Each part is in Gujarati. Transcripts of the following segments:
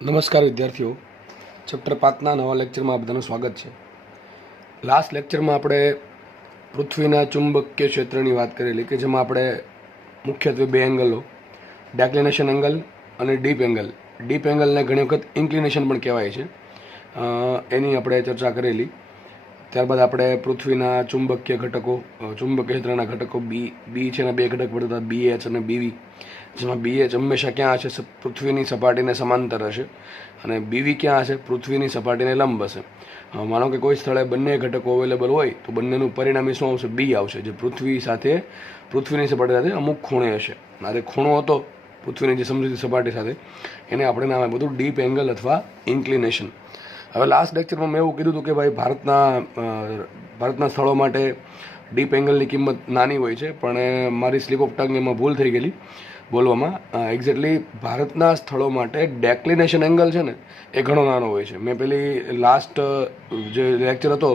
નમસ્કાર વિદ્યાર્થીઓ, ચેપ્ટર 5ના નવા લેક્ચરમાં આપ બધાનું સ્વાગત છે. લાસ્ટ લેક્ચરમાં આપણે પૃથ્વીના ચુંબકીય ક્ષેત્રની વાત કરેલી કે જેમાં આપણે મુખ્યત્વે બે એંગલો, ડેક્લિનેશન એંગલ અને ડીપ એંગલ. ડીપ એંગલને ઘણી વખત ઇન્ક્લિનેશન પણ કહેવાય છે, એની આપણે ચર્ચા કરેલી. ત્યારબાદ આપણે પૃથ્વીના ચુંબકીય ઘટકો, ચુંબકીય ક્ષેત્રના ઘટકો બી છે ને બે ઘટક પડતા BH અને BV, જેમાં BH હંમેશા ક્યાં હશે? પૃથ્વીની સપાટીને સમાંતર હશે અને BV ક્યાં હશે? પૃથ્વીની સપાટીને લંબ હશે. માનો કે કોઈ સ્થળે બંને ઘટકો અવેલેબલ હોય તો બંનેનું પરિણામી શું આવશે? B આવશે, જે પૃથ્વીની સપાટી સાથે અમુક ખૂણે હશે. આ ખૂણો હતો પૃથ્વીની જે સમજૂતી સપાટી સાથે, એને આપણે નામ આપ્યું બધું ડીપ એંગલ અથવા ઇન્ક્લિનેશન. હવે લાસ્ટ લેક્ચરમાં મેં એવું કીધું હતું કે ભાઈ ભારતના સ્થળો માટે ડીપ એંગલની કિંમત નાની હોય છે, પણ મારી સ્લીપ ઓફ ટંગ એમાં ભૂલ થઈ ગયેલી બોલવામાં. એક્ઝેક્ટલી ભારતના સ્થળો માટે ડેક્લિનેશન એંગલ છે ને એ ઘણો નાનો હોય છે. મેં પેલી લાસ્ટ જે લેક્ચર હતો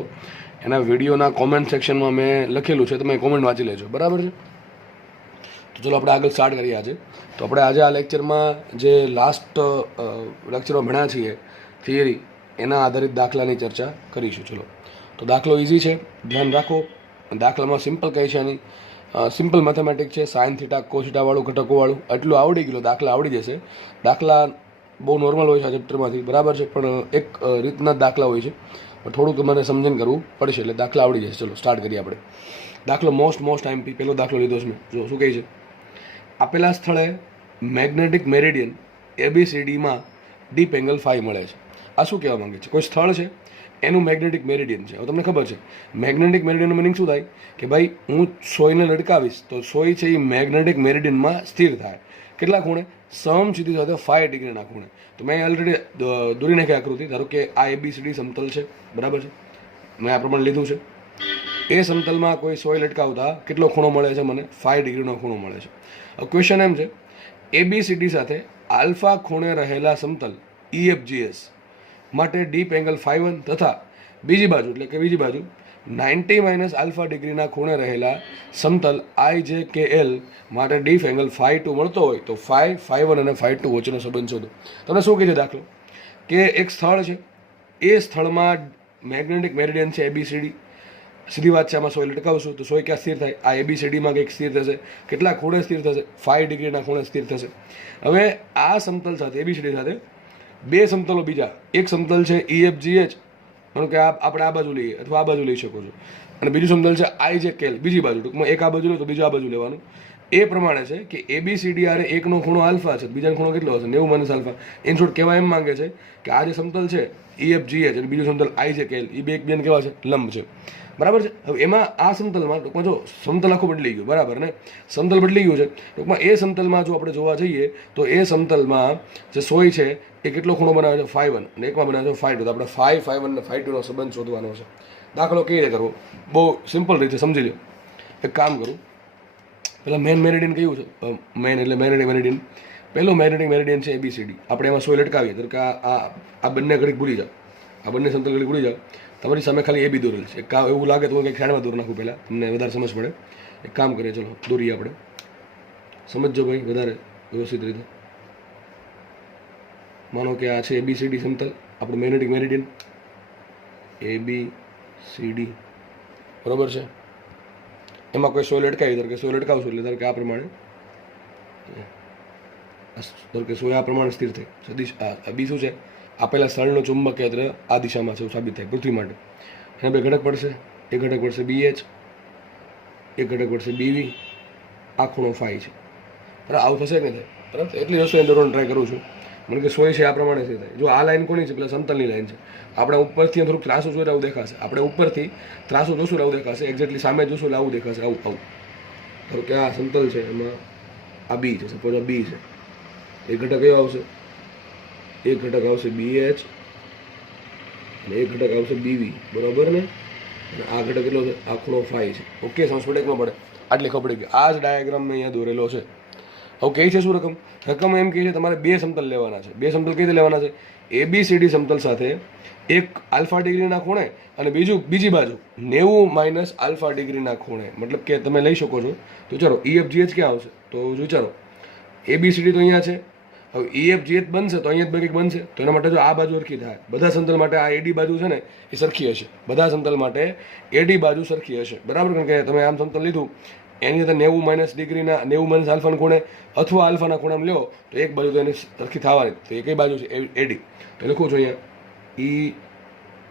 એના વિડીયોના કોમેન્ટ સેક્શનમાં મેં લખેલું છે, તમે કોમેન્ટ વાંચી લેજો, બરાબર છે? તો ચલો આપણે આગળ સ્ટાર્ટ કરીએ આજે. તો આપણે આજે આ લેક્ચરમાં જે લાસ્ટ લેક્ચરમાં ભણ્યા છીએ થિયરી, એના આધારિત દાખલાની ચર્ચા કરીશું. ચલો, તો દાખલો ઇઝી છે, ધ્યાન રાખો. દાખલામાં સિમ્પલ કહે છે, આની સિમ્પલ મેથેમેટિક છે, સાઇન થીટા કોસ થીટાવાળું ઘટકોવાળું. એટલું આવડી ગયું, દાખલા આવડી જશે. દાખલા બહુ નોર્મલ હોય છે આ ચેપ્ટરમાંથી, બરાબર છે, પણ એક રીતના દાખલા હોય છે, પણ થોડુંક તમારે સમજણ કરવું પડશે, એટલે દાખલા આવડી જશે. ચલો સ્ટાર્ટ કરીએ આપણે. દાખલો મોસ્ટ આઈએમપી પહેલો દાખલો લીધો છે મેં. જો શું કહે છે? આપેલા સ્થળે મેગ્નેટિક મેરિડિયન ABCDમાં ડીપ એંગલ 5 મળે છે. આ શું કહેવા માંગે છે? કોઈ સ્થળ છે, એનું મેગ્નેટિક મેરિડિયન છે. હવે તમને ખબર છે મેગ્નેટિક મેરિડિયનનું મિનિંગ શું થાય? કે ભાઈ હું સોયને લટકાવીશ તો સોય છે એ મેગ્નેટિક મેરિડિયનમાં સ્થિર થાય. કેટલા ખૂણે? સમક્ષિતિજ સાથે 5 ડિગ્રીના ખૂણે. તો મેં ઓલરેડી દોરી નાખી આકૃતિ. ધારો કે આ ABCD સમતલ છે, બરાબર છે, મેં આ પ્રમાણે લીધું છે. એ સમતલમાં કોઈ સોય લટકાવતા કેટલો ખૂણો મળે છે મને? 5 ડિગ્રીનો ખૂણો મળે છે. હવે ક્વેશ્ચન એમ છે, ABCD સાથે આલ્ફા ખૂણે રહેલા સમતલ EFGS માટે ડીપ એંગલ 5 તથા બીજી બાજુ એટલે કે બીજી બાજુ 90 - આલ્ફા ડિગ્રીના ખૂણે રહેલા સમતલ IJKL માટે ડીપ એંગલ 5 મળતો હોય તો 5 અને 5 વચ્ચેનો સંબંધ શોધો. તમને શું કહે છે દાખલો? કે એક સ્થળ છે, એ સ્થળમાં મેગ્નેટિક મેરિડિયન છે ABCD. સીધી વાત છે, આમાં સોય લટકાવશું તો સોય ક્યાં સ્થિર થાય? આ ABCDમાં કંઈક સ્થિર થશે. કેટલા ખૂણે સ્થિર થશે? 5 ડિગ્રીના ખૂણે સ્થિર થશે. હવે આ સમતલ સાથે ABCD સાથે બે સમતલો બીજા, એક સમતલ છે EFGH, કારણ કે આપણે આ બાજુ લઈએ અથવા આ બાજુ લઈ શકો છો, અને બીજું સમતલ છે IJKL, બીજી બાજુ. ટૂંકમાં એક આ બાજુ લો તો બીજું આ બાજુ લેવાનું. એ પ્રમાણે છે કે ABCD આરે એકનો ખૂણો આલ્ફા છે, બીજાનો ખૂણો કેટલો હશે? 90 - આલ્ફા. ઇન શોર્ટ કહેવા એમ માંગે છે કે આ જે સમતલ છે EFGH અને બીજું સમતલ IJKL, એ બે એકબીજાને કેવા છે? લંબ છે, બરાબર છે. હવે એમાં આ સમતલમાં ટૂંકમાં જો સમતલ આખું બદલી ગયું, બરાબર ને? સમતલ બદલી ગયું છે. ટૂંકમાં એ સમતલમાં જો આપણે જોવા જઈએ તો એ સમતલમાં જે સોય છે એ કેટલો ખૂણો બનાવે છે? 5 અને એકમાં બનાવે છે 5 2. તો આપણે 5 અને 5 સંબંધ શોધવાનો છે. દાખલો કેવી રીતે કરવો? બહુ સિમ્પલ રીતે સમજી લો. એક કામ કરું, પેલા મેન મેરિડિયન કયું છે? મેન એટલે મેગ્નેટિક મેરિડિયન. પહેલું મેગ્નેટિક મેરિડિયન છે ABCD. આપણે એમાં સોય લટકાવીએ તો કે આ બંને ઘડીક ભૂલી જાઓ, આ બંને સમતલ ઘડીક ભૂલી જાઓ. તમારી સામે ખાલી AB દોરેલ છે. એવું લાગે તો કંઈક ખાંડમાં દોર નાખું પહેલાં, તમને વધારે સમજ પડે. એક કામ કરીએ, ચલો દોરીએ આપણે. સમજો ભાઈ વધારે વ્યવસ્થિત રીતે. માનો કે આ છે ABCD સમતલ, આપણું મેગ્નેટિક મેરિડિયન ABCD, બરાબર છે. એમાં કોઈ સોય લટકાવી, ધારો કે સોય લટકાવશું એટલે ધારો કે આ પ્રમાણે, ધારો કે સોય આ પ્રમાણે સ્થિર થઈ. સદીશ આ બી શું છે? આપેલા સ્થળનો ચુંબકીય ક્ષેત્ર આ દિશામાં છે એવું સાબિત થાય પૃથ્વી માટે. એના બે ઘટક પડશે, એક ઘટક પડશે BH, એક ઘટક પડશે BV. આ ખૂણો 5 છે, બરાબર? આવું થશે કે નહીં થાય? બરાબર, એટલી વસ્તુ એને દોરવાનો ટ્રાય કરું છું. મને કે સોય છે આ પ્રમાણે છે થાય. જો આ લાઈન કોની છે? પેલા સમતલની લાઈન છે. આપણે ઉપરથી થોડુંક ત્રાસું જોઈને આવું દેખાશે. આપણે ઉપરથી ત્રાસું જોશું આવું દેખાશે, એક્ઝેક્ટલી સામે જોશું એટલે આવું દેખાશે, આવું આવું. ધારો કે આ સમતલ છે, એમાં આ B છે, સપોઝ આ B છે. એક ઘટક કયો આવશે? એક ઘટક આવશે BH અને એક ઘટક આવશે BV, બરાબર ને? અને આ ઘટક કેટલો છે? આ ખૂણો 5 છે. ઓકે, સમજ પડે કે ન પડે? આટલી ખબર પડી ગઈ. આ જ ડાયાગ્રામ મેં અહીંયા દોરેલો છે. હવે કહે છે શું રકમ? રકમ એમ કહે છે તમારે બે સમતલ લેવાના છે. બે સમતલ કઈ રીતે લેવાના છે? ABCD સમતલ સાથે એક આલ્ફા ડિગ્રીના ખૂણે અને બીજી બાજુ 90 - આલ્ફા ડિગ્રીના ખૂણે. મતલબ કે તમે લઈ શકો છો. તો ચાલો EFGH ક્યાં આવશે? તો વિચારો, ABCD તો અહીંયા છે હવે EFGH બનશે તો અહીંયા જ કંઈક બનશે, તો એના માટે જો આ બાજુ સરખી થાય, બધા સમતલ માટે આ AD બાજુ છે ને એ સરખી હશે, બધા સમતલ માટે AD બાજુ સરખી હશે, બરાબર. કારણ કે તમે આમ સમતલ લીધું એની અંદર 90 - ડિગ્રીના 90 - આલ્ફાના ખૂણે અથવા આલ્ફાના ખૂણામાં લ્યો તો એક બાજુ તો એની સરખી થવાની, તો એ કઈ બાજુ છે AD. તો લખું છું અહીંયા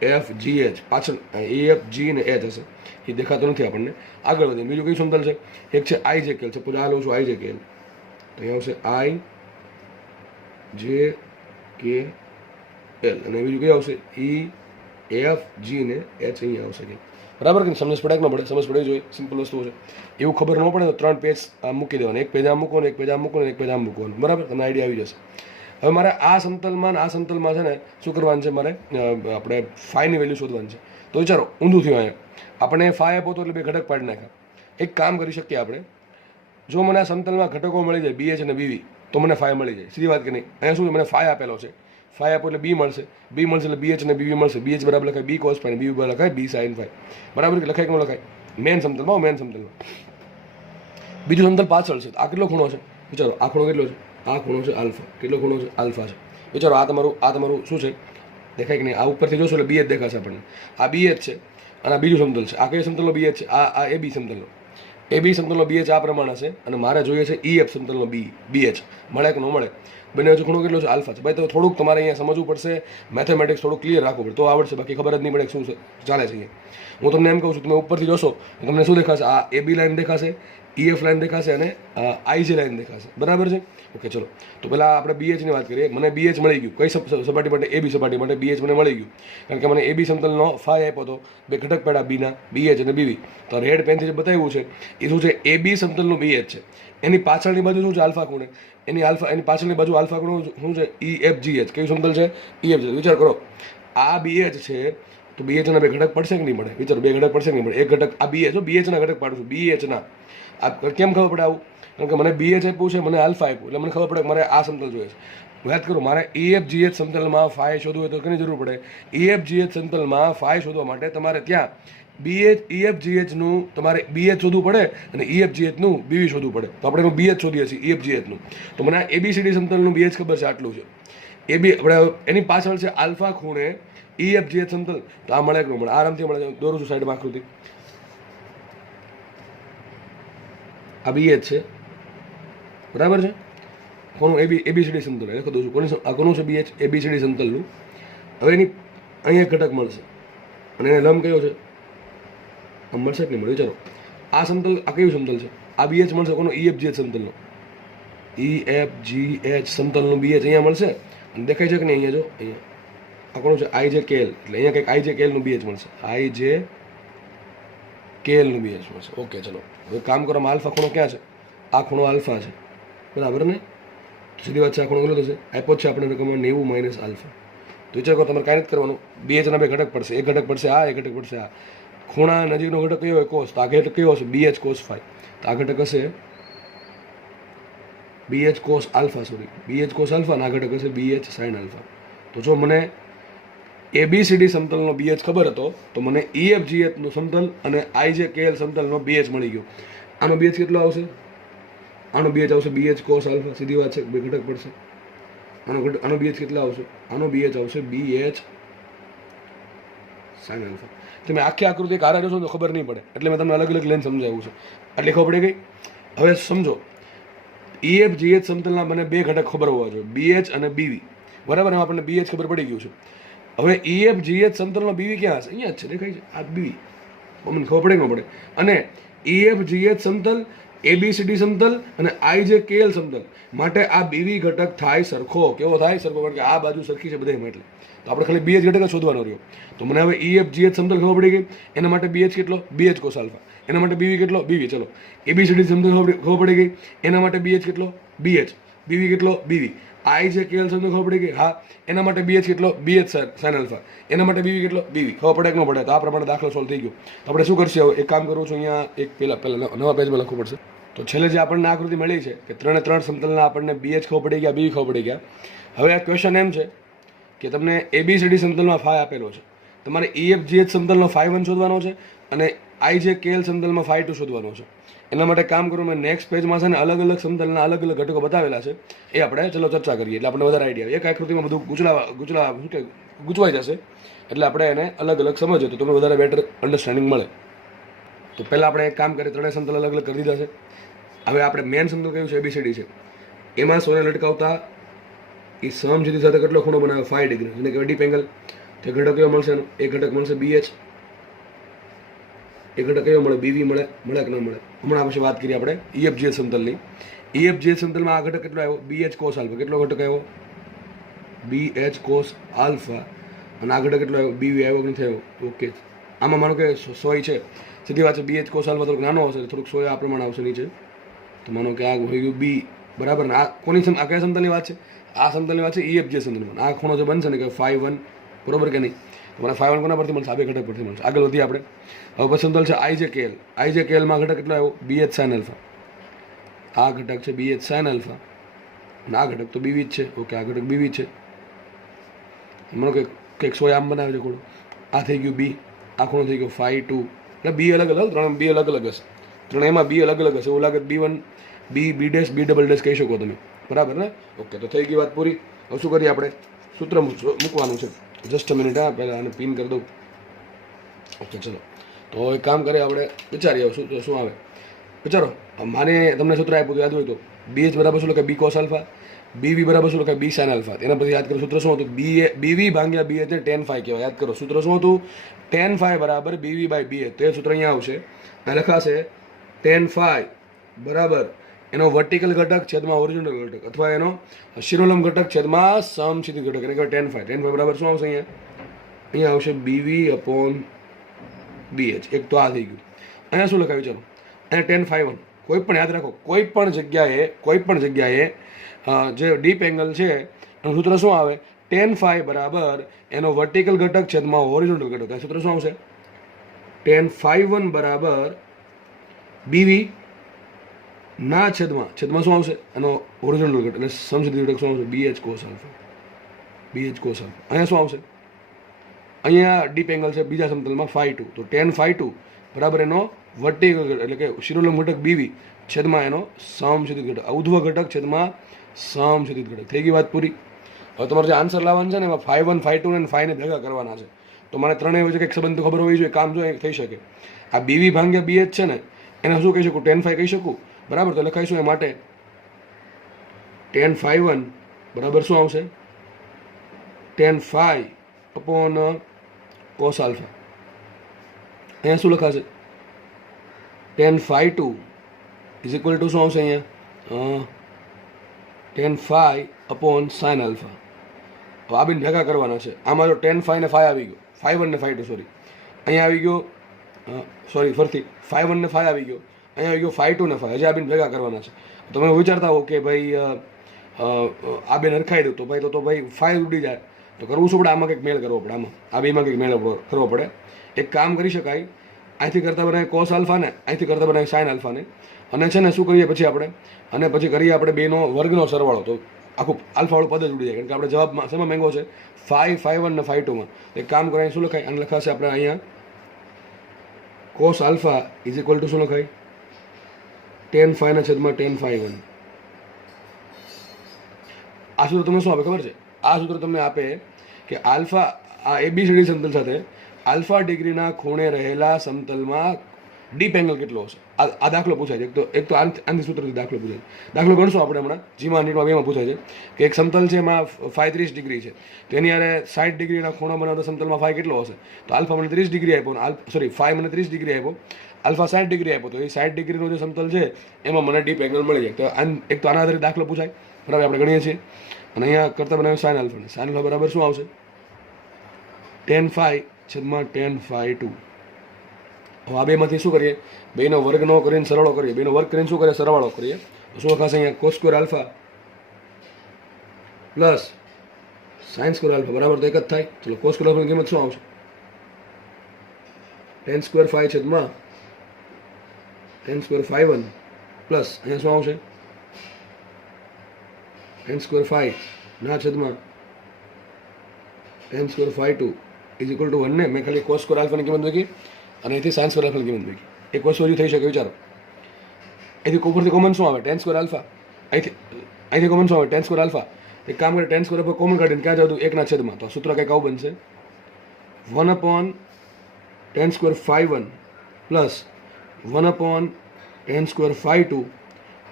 EFGH, પાછળ EFG ને H હશે, એ દેખાતો નથી આપણને. આગળ વધીને બીજું કયું સમતલ છે, એક છે IJKL, સપોઝ આ લઉં છું IJKL, તો અહીંયા આવશે IJKL અને બીજું કયું આવશે EFG ને H અહીંયા આવશે, બરાબર. કે સમજ પડે કે ન પડે? સમજ પડે જોઈએ, સિમ્પલ વસ્તુ છે. એવું ખબર ન પડે તો 3 પેજ આમ મૂકી દેવાના, એક પેજ આમ મૂકવાનું, એક પેજ આમ મૂકવાનું, એક પેજ આમ મૂકવાનું, બરાબર. તમને આઈડિયા આવી જશે. હવે મારે આ સમતલમાં આ સમતલમાં છે ને શું કરવાનું છે, મારે આપણે ફાઈની વેલ્યુ શોધવાની છે. તો વિચારો ઊંધું થયું, અહીંયા આપણે ફાઈ આપો તો એટલે 2 ઘટક પાડી નાખ્યા. એક કામ કરી શકીએ આપણે, જો મને આ સમતલમાં ઘટકો મળી જાય BH અને BV તો મને ફાઈ મળી જાય, સીધી વાત કે નહીં. અહીંયા શું મને ફાઈ આપેલો છે, ફાઈ આપો એટલે B મળશે, B મળશે એટલે BH અને BV મળશે. BH બરાબર લખાય B cos ફાઈ, BV બરાબર લખાય B sin ફાઈ, બરાબર. કે લખાય કે ન લખાય? મેન સમતલમાં બીજું સમતલ પાછળ છે, આ કેટલો ખૂણો છે વિચારો, આ ખૂણો કેટલો છે, આ ખૂણો છે આલ્ફા, કેટલો ખૂણો છે આલ્ફા છે. વિચારો આ તમારું શું છે, દેખાય કે નહીં? આ ઉપરથી જોશો એટલે BH દેખાશે આપણને, આ BH છે અને આ બીજું સમતલ છે. આ કઈ સમતલનો BH છે? આ AB સમતલનો. AB સમતલનો BH આ પ્રમાણે છે અને મારે જોઈએ છે EF સમતલનો BH. મળે કે ન મળે? બંને વચ્ચે ખૂણો કેટલો છે? આલ્ફા છે. ભાઈ તો થોડુંક તમારે અહીંયા સમજવું પડશે, મેથેમેટિક્સ થોડું ક્લિયર રાખવું પડે તો આવડશે, બાકી ખબર જ નહીં પડે શું ચાલે છે અહીંયા. હું તમને એમ કહું છું, તમે ઉપરથી જોશો તો તમને શું દેખાશે? આ AB લાઈન દેખાશે, EF લાઈન દેખાશે અને IJ લાઈન દેખાશે, બરાબર છે. ઓકે, ચલો તો પહેલાં આપણે BHની વાત કરીએ. મને BH મળી ગયું, કઈ સપાટી માટે? AB સપાટી માટે BH મને મળી ગયું, કારણ કે મને AB સમતલનો ફાઈ આપ્યો હતો, 2 ઘટક પડ્યા Bના, BH અને BV. તો રેડ પેનથી જે બતાવ્યું છે એ શું છે? AB સમતલનું BH છે. એની પાછળની બાજુ શું છે? આલ્ફા ખૂણે. એની પાછળની બાજુ આલ્ફા ખૂણો શું છે? EFGH. કયું સમતલ છે? EFGH. વિચાર કરો, આ BH છે તો BH ના 2 ઘટક પડશે કે નહીં પડે? વિચારો, 2 ઘટક પડશે કે નહીં પડે? એક ઘટક આ BH, BH ના ઘટક પાડું છું, BH ના. આ કેમ ખબર પડે આવું? કારણ કે મને BH આપ્યું છે, મને આલ્ફા આપ્યું, એટલે મને ખબર પડે કે મારે આ સમતલ જોઈએ છે. વાત કરું, મારે EFGH સમતલમાં ફાઈ શોધવું હોય તો કેની જરૂર પડે? EFGH સમતલમાં ફાઈ શોધવા માટે તમારે ત્યાં EFGH નું તમારે BH શોધવું પડે અને EFGH નું BV શોધવું પડે. તો આપણે એનું BH શોધીએ છીએ, EFGH નું. તો મને આ ABCD સમતલનું BH ખબર છે, આટલું છે. AB આપણે એની પાછળ છે આલ્ફા ખૂણે EFGH સમતલ, તો આ મળે કે ન મળે? આરામથી મળે. દોરું છું સાઈડમાં આકૃતિ. આ BH છે, બરાબર છે. કોનું? ABCD સમતલ લખી દઉં છું. કોનું છે? BH ABCD સમતલનું. હવે એની અહીંયા ઘટક મળશે અને એને લંબ કયો છે? આમ મળશે કે નહીં મળે? વિચારો, આ સમતલ, આ કયું સમતલ છે? આ BH મળશે કોનો? EFGH સમતલનો. EFGH સમતલનું BH અહીંયા મળશે અને દેખાય છે કે નહીં? અહીંયા જો, અહીંયા આ કોનું છે? IJKL. એટલે અહીંયા કંઈક IJKL નું BH મળશે, IJKL નું BH મળશે. ઓકે, ચલો હવે કામ કરો. આલ્ફા ખૂણો ક્યાં છે? આ ખૂણો આલ્ફા છે, બરાબર ને? સીધી વાત છે. આ ખૂણો કેટલો થશે? આપ્યો છે આપણે રકમ 90 - આલ્ફા. તો વિચાર કરો, તમારે કાંઈ નથી કરવાનું. BH ના 2 ઘટક પડશે, એક ઘટક પડશે આ, એક ઘટક પડશે આ. ખૂણા નજીકનો ઘટક કયો હોય? કોસ. તો આ ઘટક કયો હશે? BH cos phi. તો આ ઘટક હશે BH cos alpha, sorry BH cos alpha, અને આ ઘટક હશે BH sin આલ્ફા. તો જો મને ABCD સમતલનો BH ખબર હતો તો મને EFGH નું સમતલ અને IJKL સમતલનો BH મળી ગયો. આનો BH કેટલો આવશે? આનો BH આવશે BH cos આલ્ફા, સીધી વાત છે, 2 ઘટક પડશે. આનો BH કેટલા આવશે? આનો BH આવશે BH sin આલ્ફા. તમે આખી આકૃતિ એક હારે જોશો તો ખબર નહીં પડે, એટલે મેં તમને અલગ અલગ લાઈન સમજાવ્યું છે. એટલે ખબર પડી ગઈ? હવે સમજો, EFGH સમતલના મને 2 ઘટક ખબર હોવા જોઈએ, BH અને BV, બરાબર. હવે આપણને BH ખબર પડી ગયું છે. હવે EFGH સમતલનો BV ક્યાં હશે? અહીંયા જ છે, દેખાય છે આ BV. મને ખબર પડે ન પડે? અને EFGH સમતલ, ABCD સમતલ અને IJKL સમતલ માટે આ BV ઘટક થાય સરખો. કેવો થાય? સરખો. કારણ કે આ બાજુ સરખી છે બધામાં, એટલે તો આપણે ખાલી BH ઘટક શોધવાનો રહ્યો. તો મને હવે EFGH સમતલ ખબર પડી ગઈ. એના માટે BH કેટલો? BH cos alpha. એના માટે BV કેટલો? BV. ચલો, ABCD સમતલ ખબર પડી ગઈ. એના માટે BH કેટલો? BH. BV કેટલો? BV. IJKL સમતલ ખબર પડી ગઈ. હા. એના માટે BH કેટલો? BH sin alpha. એના માટે BV કેટલો? BV. ખબર પડે કે ન પડે? તો આ પ્રમાણે દાખલો સોલ્વ થઈ ગયો. તો આપણે શું કરશું? હવે એક કામ કરું છું, અહીંયા એક પહેલા નવા પેજમાં લખવું પડશે. તો છેલ્લે જે આપણને આકૃતિ મળી છે કે 3 સમતલના આપણને BH ખબર પડી ગયા, BV ખબર પડી ગયા. હવે આ ક્વેશ્ચન એમ છે કે તમને ABCD સમતલમાં ફાઈ આપેલો છે, તમારે EFGH સમતલનો φ1 શોધવાનો છે અને IJKL સમતલમાં φ2 શોધવાનો છે. એના માટે કામ કરું મેં નેક્સ્ટ પેજમાં છે ને અલગ અલગ સમતલના અલગ અલગ ઘટકો બતાવેલા છે, એ આપણે ચલો ચર્ચા કરીએ એટલે આપણે વધારે આઈડિયા. એક આકૃતિમાં બધું ગૂંચવાઈ જશે, એટલે આપણે એને અલગ અલગ સમજીએ તો તમને વધારે બેટર અન્ડરસ્ટેન્ડિંગ મળે. તો પહેલાં આપણે એક કામ કરીએ, ત્રણેય સમતલ અલગ અલગ કરી દીધા છે. હવે આપણે મેન સમતલ કયું છે, ABCD છે. એમાં સોને લટકાવતા એ સમછેદી સાથે કેટલો ખૂણો બનાવે 5 ડિગ્રી, જેને કહેવાય ડીપ એંગલ. તે ઘટક કયો મળશે? એક ઘટક મળશે BH, એક ઘટક કયો મળે? BV મળે કે ન મળે? હમણાં પછી વાત કરીએ આપણે EFGH સમતલની. EFGH સમતલમાં આ ઘટક કેટલો આવ્યો? BH cos alpha. કેટલો ઘટક આવ્યો? BH cos alpha. અને આ ઘટક કેટલો આવ્યો? BV આવ્યો કે નથી આવ્યો? ઓકે. આમાં માનો કે 100 છે, સીધી વાત છે. BH cos આલ્ફા થોડુંક નાનો હશે, થોડુંક 100 આ પ્રમાણે આવશે નીચે. તો માનો કે આ હોય ગયું B, બરાબર ને? આ કોની આ કયા સમતલની વાત છે? આ સમતલની વાત છે EFGH સમતલમાં. આ ખૂણો જે બનશે ને કે 5-1, બરોબર કે નહીં? તમારે 5-1 કોના પરથી મળશે? આ બે ઘટક પરથી મળશે. આગળ વધીએ આપણે. હવે પછી સમતલ છે IJKL. IJKL માં ઘટક કેટલો આવ્યો? BH sin alpha. આ ઘટક છે BH sin આલ્ફા, અને આ ઘટક તો BV જ છે. ઓકે, આ ઘટક BV છે. માનો કે કંઈક 100 આમ બનાવે છે ખૂણો. આ થઈ ગયું B, આ ખૂણો થઈ ગયો 5-2. એટલે B અલગ અલગ, ત્રણ B અલગ અલગ હશે. ત્રણેયમાં B અલગ અલગ હશે. એવું લાગે B1 B B' કહી શકો તમે, બરાબર ને? ઓકે, તો થઈ ગઈ વાત પૂરી. હવે શું કરીએ આપણે? સૂત્ર મૂકવાનું છે. જસ્ટ અ મિનિટ, હા, પહેલાં આને પિન કરી દઉં. ઓકે, ચલો. તો એક કામ કરીએ આપણે, વિચારીએ શું આવે. વિચારો, મારે તમને સૂત્ર આપ્યું યાદ હોય તો BH બરાબર શું લખાય? B cos alpha. BV બરાબર શું લખાય? B sin alpha. એના પછી યાદ કરો સૂત્ર શું હતું? BV ભાગ્યા BH ને tan phi કહેવાય. યાદ કરો સૂત્ર શું હતું? tan phi બરાબર BV બાય BH. તો એ સૂત્ર અહીંયા આવશે, આ લખાશે tan phi બરાબર એનો વર્ટિકલ ઘટક છેદમાં ઓરિજિનલ ઘટક, અથવા એનો શિરોલંબ ઘટક છેદમાં સમછેદી ઘટક, એટલે કે tan phi. tan phi બરાબર શું આવશે? અહીંયા આવશે BV upon BH. એક તો આ થઈ ગયું. અહીંયા શું લખાય વિચારો? અહીંયા tan phi 1. કોઈ પણ યાદ રાખો, કોઈ પણ જગ્યાએ જે ડીપ એંગલ છે એનું સૂત્ર શું આવે? tan phi બરાબર એનો વર્ટિકલ ઘટક છેદમાં હોરિઝોન્ટલ ઘટક. આ સૂત્ર શું આવશે? tan phi 1 બરાબર BV ના છેદમાં શું આવશે? એનો હોરિઝોન્ટલ ઘટક એટલે સમછેદી ઘટક શું આવશે? BH cos alpha. BH cos alpha. અહીંયા શું આવશે? અહીંયા ડીપ એંગલ છે બીજા સમતલમાં phi 2. તો tan phi 2 બરાબર એનો વર્ટિકલ ઘટક એટલે કે શિરોલંબ ઘટક BV છેદમાં એનો સમછેદી ઘટક, ઉધ્વ ઘટક છેદમાં સમછેદી ઘટક. થઈ ગઈ વાત પૂરી. હવે તમારે જે આન્સર લાવવાનું છે ને એમાં phi 1, phi 2 અને phi ને ભેગા કરવાના છે. તો મને ત્રણેય વચ્ચે કંઈક સંબંધ ખબર હોવી જોઈએ, કામ જો થઈ શકે. આ BV ભાગ્યા BH છે ને એને શું કહી શકું? tan phi કહી શકું, બરાબર? તો લખાઈશું એ માટે tan phi 1 બરાબર શું આવશે? tan phi upon cos alpha. અહીંયા શું લખાશે? tan phi 2 is equal two શું આવશે? અહીંયા tan phi upon sin alpha. હવે આ બેન ભેગા કરવાના છે. આમાં જો tan phi ને phi આવી ગયો, phi 1 ને phi 2 સોરી, અહીંયા આવી ગયો, ફરતી phi 1 ને phi આવી ગયો, અહીંયા આવી ગયો phi 2 ને phi. હજી આ બેન ભેગા કરવાના છે. તમે વિચારતા હો કે ભાઈ આ બેન હરખાઈ દઉં તો ભાઈ phi ઉડી જાય, તો કરવું શું પડે? આમાં કંઈક મેળ કરવો પડે. આમાં આ બેમાં કંઈક મેળ કરવો પડે. એક કામ કરી શકાય, અહીંથી કરતાં બનાવીએ cos આલ્ફા ને, અહીંથી કરતાં બનાવીએ sin આલ્ફા ને, અને છે ને શું કરીએ પછી આપણે, અને પછી કરીએ આપણે બેનો વર્ગનો સરવાળો. તો આખું આલ્ફાવાળું પદ જ ઉડી જાય, કારણ કે આપણે જવાબમાં શેમાં માંગ્યો છે? phi 1 ને phi 2 માં. એક કામ કરે, શું લખાય? આને લખાશે આપણે અહીંયા cos alpha is equal two શું લખાય? tan phi ના છેદમાં tan phi 1. આ સૂત્ર તમને શું આપે ખબર છે? આ સૂત્ર તમને આપે કે આલ્ફા, આ ABCD સમતલ સાથે આલ્ફા ડિગ્રીના ખૂણે રહેલા સમતલમાં ડીપ એંગલ કેટલો હશે? આ દાખલો પૂછાય છે. એક તો આંધી સૂત્રથી દાખલો પૂછાય છે. દાખલો ગણશું આપણે હમણાં જીમાં નીટમાં બેમાં પૂછાય છે કે એક સમતલ છે એમાં phi 30 ડિગ્રી છે, તો એની યારે 60 ડિગ્રીના ખૂણા બનાવતા સમતલમાં phi કેટલો હશે? તો આલ્ફા મને 30 ડિગ્રી આપ્યો, phi મને 30 ડિગ્રી આપ્યો, આલ્ફા 60 ડિગ્રી આપ્યો. તો એ 60 ડિગ્રીનો જે સમતલ છે એમાં મને ડીપ એંગલ મળી જાય. તો એક તો આના આધારે દાખલો પૂછાય, બરાબર? આપણે ગણીએ છીએ. અને અહીંયા કરતાં બનાવ્યું sin આલ્ફા. sin આલ્ફા બરાબર શું આવશે? tan phi છેદમાં tan phi 2. હવે આ બેમાંથી શું કરીએ? બેનો વર્ગ ન કરીને સરવાળો કરીએ. બેનો વર્ગ કરીને શું કરીએ? સરવાળો કરીએ. તો શું લખાશે અહીંયા? cos square alpha plus sin square alpha બરાબર તો એક જ થાય. ચલો, cos સ્ક્વેર આલ્ફાની કિંમત શું આવશે? tan સ્ક્વેર phi છેદમાં tan સ્ક્વેર phi 1 પ્લસ અહીંયા શું આવશે? tan સ્ક્વેર phi ના છેદમાં tan square phi 2 is equal two 1 ને મેં ખાલી cos સ્ક્વેર આલ્ફાની કિંમત મૂકી અને અહીંથી sin સ્ક્વેર આલ્ફાની કિંમત મૂકી. એક વસ્તુ હજુ થઈ શકે, વિચારો. અહીંથી ઉપરથી કોમન શું આવે ટેન સ્ક્વેર આલ્ફા, અહીંથી કોમન શું આવે ટેન સ્ક્વેર આલ્ફા. એક કામ કરે ટેન સ્ક્વેર આલ્ફા કોમન કાઢીને ક્યાં જતું એકના છેદમાં, તો સૂત્ર કંઈક આવું બનશે 1/10 square phi 1 plus 1/10 square phi 2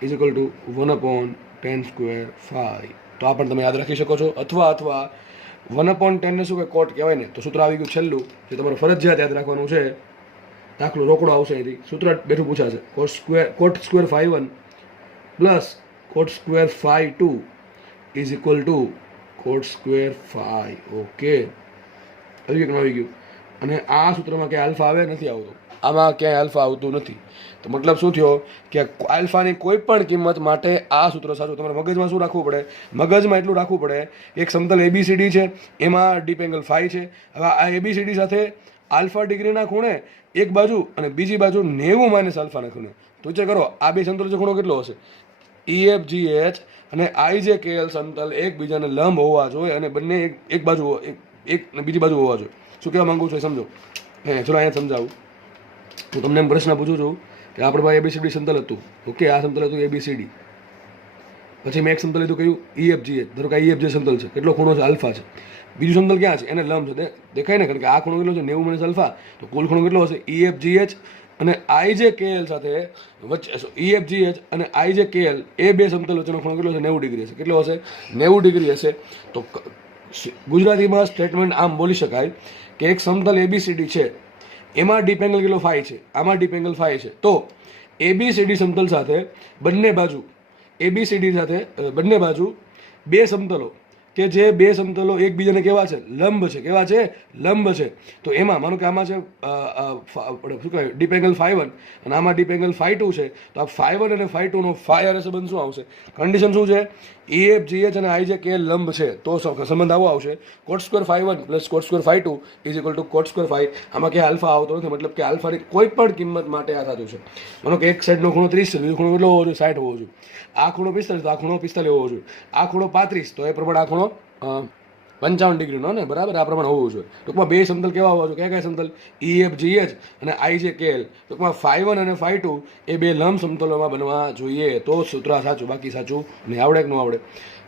is equal to 1/10 square phi. તો આ પણ તમે યાદ રાખી શકો છો. અથવા 1/10 ને શું કે કોટ કહેવાય ને, તો સૂત્ર આવી ગયું છેલ્લું જે તમારે ફરજિયાત યાદ રાખવાનું છે. દાખલો રોકડો આવશે અહીંથી, સૂત્ર બેઠું પૂછાશે cot square phi 1 plus cot square phi 2 is equal to cot square phi. Okay, આવી ગયું. અને આ સૂત્રમાં ક્યાંય આલ્ફા આવે નથી આવતું, આમાં ક્યાંય આલ્ફા આવતું નથી. તો મતલબ શું થયો કે આલ્ફાની કોઈ પણ કિંમત માટે આ સૂત્ર સાચું. તમારે મગજમાં શું રાખવું પડે, મગજમાં એટલું રાખવું પડે કે એક સમતલ ABCD છે, એમાં ડીપ એંગલ ફાઈ છે. હવે આ ABCD સાથે આલ્ફા ડિગ્રીના ખૂણે એક બાજુ અને બીજી બાજુ 90 માઇનસ આલ્ફાના ખૂણે. તો વિચાર કરો આ બે સમતલ ખૂણો કેટલો હશે. EFGH અને IJKL સમતલ એકબીજાને લંબ હોવા જોઈએ અને બંને એક બાજુ એક બીજી બાજુ હોવા જોઈએ. શું કહેવા માંગુ છું એ સમજો. ચલો અહીંયા સમજાવું. હું તમને એમ પ્રશ્ન પૂછું છું કે આપણે પાસે ABCD સમતલ હતું. ઓકે, આ સમતલ હતું ABCD. પછી મેં એક સમતલ લીધું કયું EFGH. ધારો કે EFGH સમતલ છે, કેટલો ખૂણો છે આલ્ફા છે. બીજું સમતલ ક્યાં છે, એને લંબ છે, દેખાય ને, કારણ કે આ ખૂણો કેટલો છે 90 માઇનસ આલ્ફા. તો કુલ ખૂણો કેટલો હશે EFGH અને IJKL સાથે વચ્ચે. EFGH અને IJKL એ બે સમતલ વચ્ચેનો ખૂણો કેટલો છે 90 ડિગ્રી હશે. કેટલો હશે 90 ડિગ્રી હશે. તો ગુજરાતીમાં સ્ટેટમેન્ટ આમ બોલી શકાય કે એક સમતલ ABCD છે, એમાં ડીપ એંગલ કેટલો ફાઈ છે, આમાં ડીપ એંગલ ફાઈ છે. તો ABCD સમતલ સાથે બંને બાજુ બે સમતલો કે જે બે સમતલો એકબીજાને કેવા છે લંબ છે. તો એમાં માનો કે આમાં છે શું કહેવાય ડીપ એંગલ ફાઈ 1 અને આમાં ડીપ એંગલ ફાઈ 2 છે. તો આ ફાઈ 1 અને ફાઈ 2 નો ફાઈ આર સંબંધ શું આવશે, કન્ડિશન શું છે, EFGH અને IJKL લંબ છે તો સંબંધ આવો આવશે cot square phi 1 plus cot square phi 2 is equal to cot square phi. આમાં ક્યાંય આલ્ફા આવતો નથી, મતલબ કે આલ્ફાની કોઈ પણ કિંમત માટે આ સાચું છે. માનો કે એક સાઈડનો ખૂણો 30 છે, બીજો ખૂણો કેટલો હોવો જોઈએ 60 હોવો જોઈએ. આ ખૂણો 45 તો આ ખૂણો 45 હોવો જોઈએ. આ ખૂણો 35 તો એ પ્રમાણે આ ખૂણો 55 ડિગ્રીનો ને, બરાબર, આ પ્રમાણે હોવું જોઈએ. ટૂંકમાં બે સમતલ કેવા હોવા જોઈએ, કયા સમતલ EFGH અને IJKL. ટૂંકમાં ફાઈ 1 અને ફાઈ 2 એ બે લંબ સમતલોમાં બનવા જોઈએ. તો સૂત્ર સાચું, બાકી સાચું નહીં. આવડે કે ન આવડે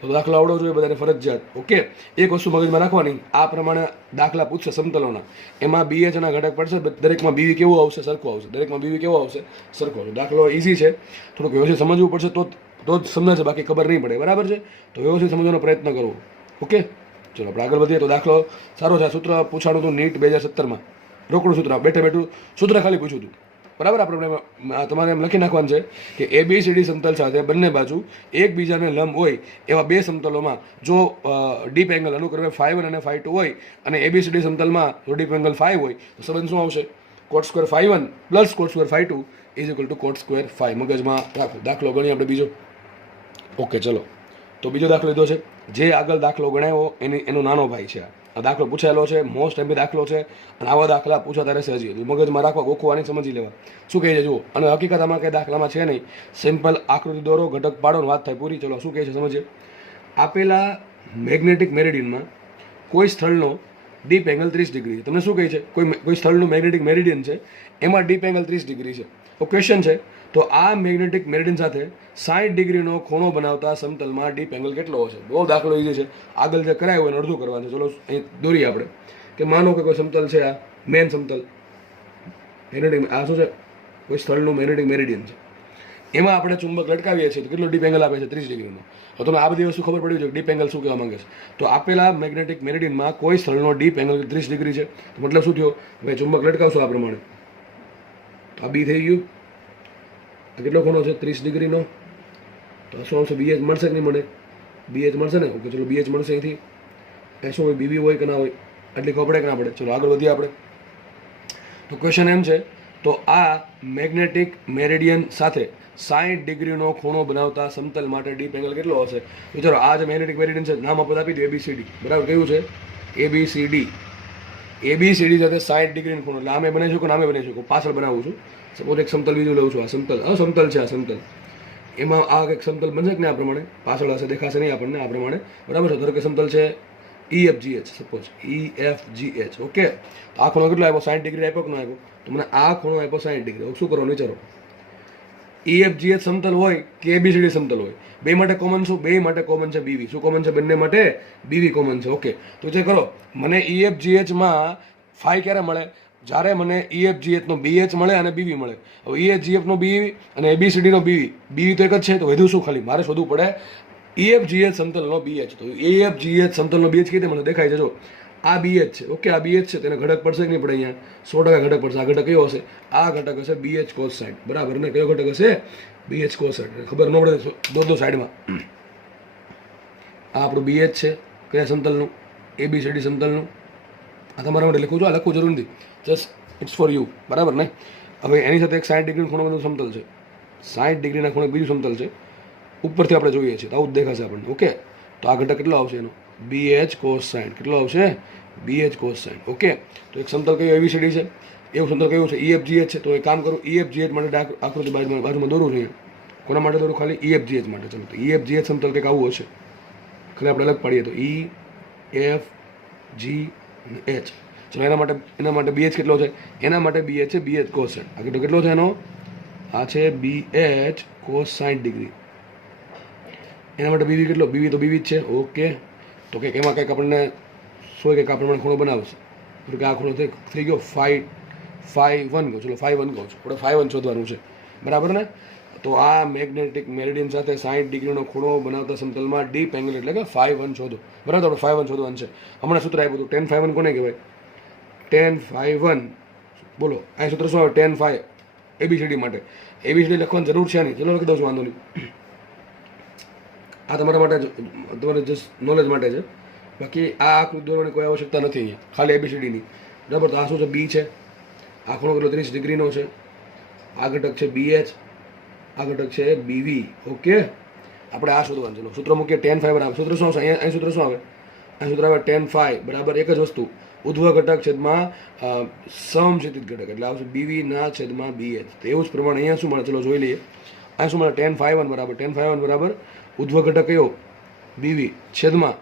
તો દાખલો આવડવો જોઈએ બધાને ફરજિયાત. ઓકે, એક વસ્તુ મગજમાં રાખવાની, આ પ્રમાણે દાખલા પૂછશે સમતલોના, એમાં BH ના ઘટક પડશે, દરેકમાં BV કેવું આવશે સરખું આવશે, દાખલો ઇઝી છે, થોડુંક વ્યવસ્થિત સમજવું પડશે તો જ સમજાશે, બાકી ખબર નહીં પડે, બરાબર છે. તો વ્યવસ્થિત સમજવાનો પ્રયત્ન કરવો. ઓકે, ચલો આપણે આગળ વધીએ. તો દાખલો સારો છે. આ સૂત્ર પૂછાણું હતું NEET 2017માં, રોકડું સૂત્ર, બેઠું સૂત્ર ખાલી પૂછ્યું હતું, બરાબર. આપણે તમારે એમ લખી નાખવાનું છે કે ABCD સમતલ સાથે બંને બાજુ એકબીજાને લંબ હોય એવા બે સમતલોમાં જો ડીપ એંગલ અનુક્રમે ફાઈ 1 અને ફાઈ 2 હોય અને ABCD સમતલમાં જો ડીપ એંગલ ફાઈ હોય તો સંબંધ શું આવશે, cot square phi 1 plus cot square phi 2 is equal to cot square phi. મગજમાં રાખો. દાખલો ગણીએ આપણે બીજો. ઓકે, ચલો તો બીજો દાખલો લીધો છે. જે આગળ દાખલો ગણાયો એનો નાનો ભાઈ છે. આ દાખલો પૂછાયેલો છે, મોસ્ટ એમપી દાખલો છે, અને આવા દાખલા પૂછાતા રહેશે. હજી મગજમાં રાખવા, ગોખવાની, સમજી લેવા. શું કહે છે જુઓ. અને હકીકત આમાં કંઈ દાખલામાં છે નહીં, સિમ્પલ આકૃતિ દોરો, ઘટક પાડો, વાત થાય પૂરી. ચલો શું કહે છે સમજીએ. આપેલા મેગ્નેટિક મેરિડિયનમાં કોઈ સ્થળનો ડીપ એંગલ 30 ડિગ્રી છે. તમને શું કહે છે, કોઈ સ્થળનું મેગ્નેટિક મેરિડિયન છે, એમાં ડીપ એંગલ 30 ડિગ્રી છે. તો ક્વેશ્ચન છે, તો આ મેગ્નેટિક મેરિડિયન સાથે 60 ડિગ્રીનો ખૂણો બનાવતા સમતલમાં ડીપ એંગલ કેટલો હશે. બહુ દાખલો ઈઝી છે. આગળ જે કરાયું એને અડધું કરવાનું છે. ચલો અહીં દોરીએ આપણે કે માનો કે કોઈ સમતલ છે, આ મેન સમતલ મેગ્નેટિક, આ શું છે, કોઈ સ્થળનું મેગ્નેટિક મેરિડિયન છે, એમાં આપણે ચુંબક લટકાવીએ છીએ તો કેટલો ડીપ એંગલ આપે છે 30 ડિગ્રીનો. તો તમને આ બધી વસ્તુ ખબર પડી છે ડીપ એંગલ શું કહેવા માંગે છે. તો આપેલા મેગ્નેટિક મેરિડિયનમાં કોઈ સ્થળનો ડીપ એંગલ 30 ડિગ્રી છે. તો મતલબ શું થયો, હવે ચુંબક લટકાવશો આ પ્રમાણે, આ બી થઈ ગયું. કેટલો ખૂણો છે 30 ડિગ્રીનો, તો શું આવશે, BH મળશે કે નહીં મળે, BH મળશે ને. ઓકે, ચલો BH મળશે. અહીંથી એ શું હોય, BB હોય કે ના હોય, આટલી ખબર પડે કે ના પડે. ચલો આગળ વધીએ આપણે. તો ક્વેશ્ચન એમ છે, તો આ મેગ્નેટિક મેરિડિયન સાથે 60 ડિગ્રીનો ખૂણો બનાવતા સમતલ માટે ડીપ એંગલ કેટલો હશે. વિચારો, આ જે મેગ્નેટિક મેરિડિયન છે, નામ આપણે આપી દો ABCD, બરાબર. કયું છે ABCD સાથે 60 ડિગ્રીનો ખૂણો, એટલે આમે બનાવી શકો, નામે બનાવી શકો. પાછળ બનાવું છું. સપોઝ એક સમતલ બીજું લઉં છું. આ સમતલ છે, આ સમતલ, એમાં આ એક સમતલ બનશે કે ને આ પ્રમાણે, પાછળ હશે, દેખાશે નહીં આપણને આ પ્રમાણે, બરાબર છે. ધારો કે સમતલ છે EFGH, સપોઝ EFGH. ઓકે, આ ખૂણો કેટલો આપ્યો, 60 ડિગ્રી આપ્યો કે ન આપ્યો. તો મને આ ખૂણો આપ્યો 60 ડિગ્રી. શું કરવાનું વિચારો, EFGH સમતલ હોય કે ABCD સમતલ હોય, બે માટે કોમન શું? બે માટે કોમન છે BV. શું કોમન છે બંને માટે? BV કોમન છે. ઓકે, તો જે કરો, મને EFGH માં ફાઈ ક્યારે મળે? જ્યારે મને EFGH નો BH મળે અને BV મળે. હવે EFGH નો BV અને ABCD નો BV, BV તો એક જ છે, તો વધુ શું ખાલી મારે શોધવું પડે EFGH સમતલનો BH. તો EFGH સમતલનો BH કઈ રીતે મને દેખાય છે? જો આ BH છે. ઓકે, આ BH છે, તેને ઘટક પડશે કે નહીં પડે? અહીંયા 100% ઘટક પડશે. આ ઘટક કયો હશે? આ ઘટક હશે BH cos sin. બરાબર ને? કયો ઘટક હશે? BH cos sin. ખબર ન પડે દો સાઈડમાં. આ આપણું BH છે, કયા સમતલનું? ABCD સમતલનું. આ તમારા માટે લખું છું, આ લખવું જરૂર નથી, જસ્ટ ઇટ્સ ફોર યુ. બરાબર ને? હવે એની સાથે એક 60 ડિગ્રી ખૂણો બધું સમતલ છે, 60 ડિગ્રીના ખૂણે બીજું સમતલ છે. ઉપરથી આપણે જોઈએ છીએ તો આવું જ દેખાશે આપણને. ઓકે, તો આ ઘટક કેટલો આવશે એનો? BH cos sin. કેટલો આવશે? BH cos sin. ઓકે, તો એક સમતલ કયું? ABCD છે. એવું સમતલ કયું છે? EFGH છે. તો એક કામ કરું, EFGH માટે આકૃતિ બાજુમાં દોરું છું. કોના માટે દોરું? ખાલી EFGH માટે. ચલો, તો EFGH સમતલ કંઈક આવું હશે. ખાલી આપણે અલગ પાડીએ તો EFGH. ચલો, એના માટે BH કેટલો છે? એના માટે BH છે BH cos sin. આ કેટલો છે એનો? આ છે BH cos 60 ડિગ્રી. એના માટે BV કેટલો? BV તો BV જ છે. ઓકે, તો કંઈક એમાં કંઈક આપણને કંઈક આપણને ખૂણો બનાવશે. કે આ ખૂણો થઈ ગયો 5.1 કહું. ચલો 5.1 કહું છું. આપણે 5.1 શોધવાનું છે. બરાબર ને? તો આ મેગ્નેટિક મેરિડિયન સાથે 60 ડિગ્રીનો ખૂણો બનાવતા સમતલમાં ડીપ એંગલ એટલે કે 5.1 શોધો. બરાબર, આપણે 5.1 શોધવાનું છે. હમણાં સૂત્ર આપ્યું હતું, tan 5.1 કોને કહેવાય? tan 5.1 બોલો, આ સૂત્ર શું આવે? tan 5 ABCD માટે. ABCD લખવાની જરૂર છે નહીં. ચલો લખી દઉં છું, વાંધો નહીં. આ તમારા માટે, તમારે જસ્ટ નોલેજ માટે છે. બાકી આ આકૃતિ દોરવાની કોઈ આવશ્યકતા નથી અહીંયા, ખાલી ABCDની. બરાબર, તો આ શું છે? B છે. આ ખૂણો કેટલો? 30 ડિગ્રીનો છે. આ ઘટક છે BH, આ ઘટક છે BV. ઓકે, આપણે આ શોધવાનું છે. સૂત્ર મૂકીએ, tan 5 બરાબર. સૂત્ર શું આવશે? અહીંયા સૂત્ર શું આવે? આ સૂત્ર આવે tan 5 બરાબર એક જ વસ્તુ, ઉધ્વ ઘટક છેદમાં સમક્ષિતિજ ઘટક, એટલે આવશે BV ના છેદમાં BH. તો એવું જ પ્રમાણે અહીંયા શું મળે? ચલો જોઈ લઈએ. આ શું મળે? tan 5.1 બરાબર, tan 5.1 બરાબર ઉધ્વ ઘટક કયો? BV છેદમાં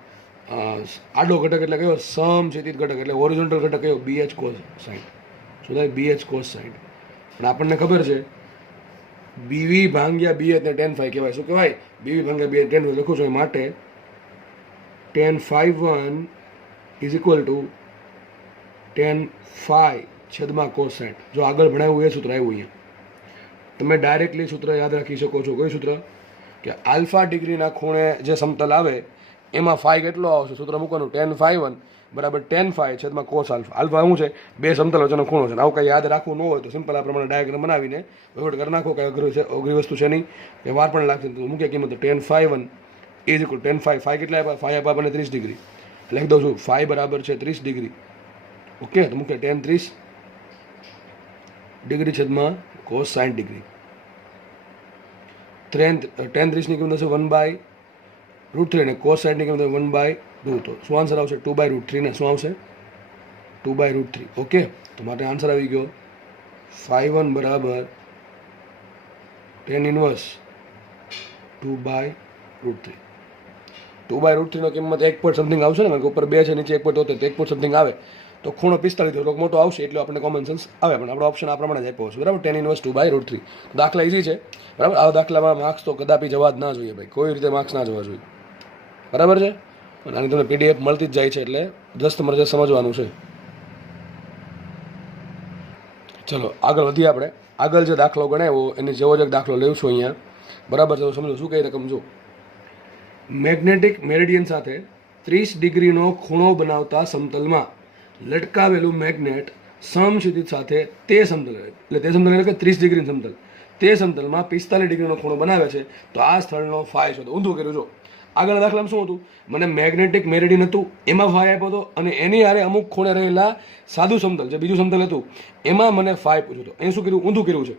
આડો ઘટક એટલે કયો? સમક્ષિતિજ ઘટક એટલે હોરિઝોન્ટલ ઘટક કયો? BH cos sin. શું થાય? BH cos sin. પણ આપણને ખબર છે BV ભાંગ્યા BH ને tan 5 કહેવાય. શું કહેવાય? BV ભાંગ્યા BH tan 5 લખું છું. માટે tan 5.1 is equal two tan 5 છેદમાં cos sin. જો આગળ ભણાવ્યું એ સૂત્ર આવ્યું અહીંયા. તમે ડાયરેક્ટલી સૂત્ર યાદ રાખી શકો છો. કયું સૂત્ર? કે આલ્ફા ડિગ્રીના ખૂણે જે સમતલ આવે એમાં ફાઈ કેટલો આવશે? સૂત્ર મૂકવાનું, tan 5.1 બરાબર tan 5 છેદમાં cos આલ્ફા. આલ્ફા શું છે? બે સમતલ વચ્ચેનો ખૂણો છે. આવું કંઈ યાદ રાખવું ન હોય તો સિમ્પલ આ પ્રમાણે ડાયાગ્રામ બનાવીને વહીવટ કરી નાખો. કંઈ અઘરી વસ્તુ છે નહીં, એ વાર પણ લાગશે. તો મૂકે કિંમત tan 5.1 is equal tan 5. Phi કેટલા આપ્યા? ફાઈ આપ્યા આપણને 30 ડિગ્રી. લખી દઉં છું, ફાઈ બરાબર છે 30 ડિગ્રી. ઓકે, તો મૂકે tan 30 ડિગ્રી છેદમાં cos 60 ડિગ્રી. tan 30ની કિંમત હશે 1/√3 અને cos 60ની કિંમત 1/2. તો શું આન્સર આવશે? 2/√3 ને શું આવશે? 2/√3. ઓકે, તો માટે આન્સર આવી ગયો 5.1 બરાબર tan ઇનવર્સ 2/√3. 2/√3 નો કિંમત 1 પોઈન્ટ સમથિંગ આવશે ને, કારણ કે ઉપર 2 છે, નીચે 1 પોઈન્ટ 1 પોઈન્ટ સમથિંગ આવે તો ખૂણો 45 થોડોક મોટો આવશે, એટલે આપણને કોમન સેન્સ આવે. પણ આપણો ઓપ્શન આ પ્રમાણે જ આપ્યો છે. બરાબર, tan ઇનવર્સ 2/√3. દાખલા ઇઝી છે. બરાબર, આવા દાખલામાં માર્ક્સ તો કદાપી જવા જ ના જોઈએ ભાઈ, કોઈ રીતે માર્ક્સ ના જવા જોઈએ. બરાબર છે, અને આની તમને PDF મળતી જ જાય છે, એટલે જસ્ટ તમારે સમજવાનું છે. ચલો આગળ વધીએ. આપણે આગળ જે દાખલો ગણાવ્યો એની જેવો જ એક દાખલો લઈશું અહીંયા. બરાબર છે, તો સમજો શું કઈ રકમ. જો મેગ્નેટિક મેરિડિયન સાથે 30 ડિગ્રીનો ખૂણો બનાવતા સમતલમાં લટકાવેલું મેગ્નેટ સમક્ષિતિજ સાથે તે સમતલ એટલે કે 30 ડિગ્રી સમતલ, તે સમતલમાં 45 ડિગ્રીનો ખૂણો બનાવે છે. તો આ સ્થળનો ફાઈ શોધો. ઊંધું કર્યું. જો આગળના દાખલામાં શું હતું? મને મેગ્નેટિક મેરિડિયન હતું, એમાં ફાઈ આપ્યો હતો, અને એની હારે અમુક ખૂણે રહેલા સાદું સમતલ જે બીજું સમતલ હતું એમાં મને ફાઈ પૂછ્યું હતું. એને શું કર્યું? ઊંધું કર્યું છે.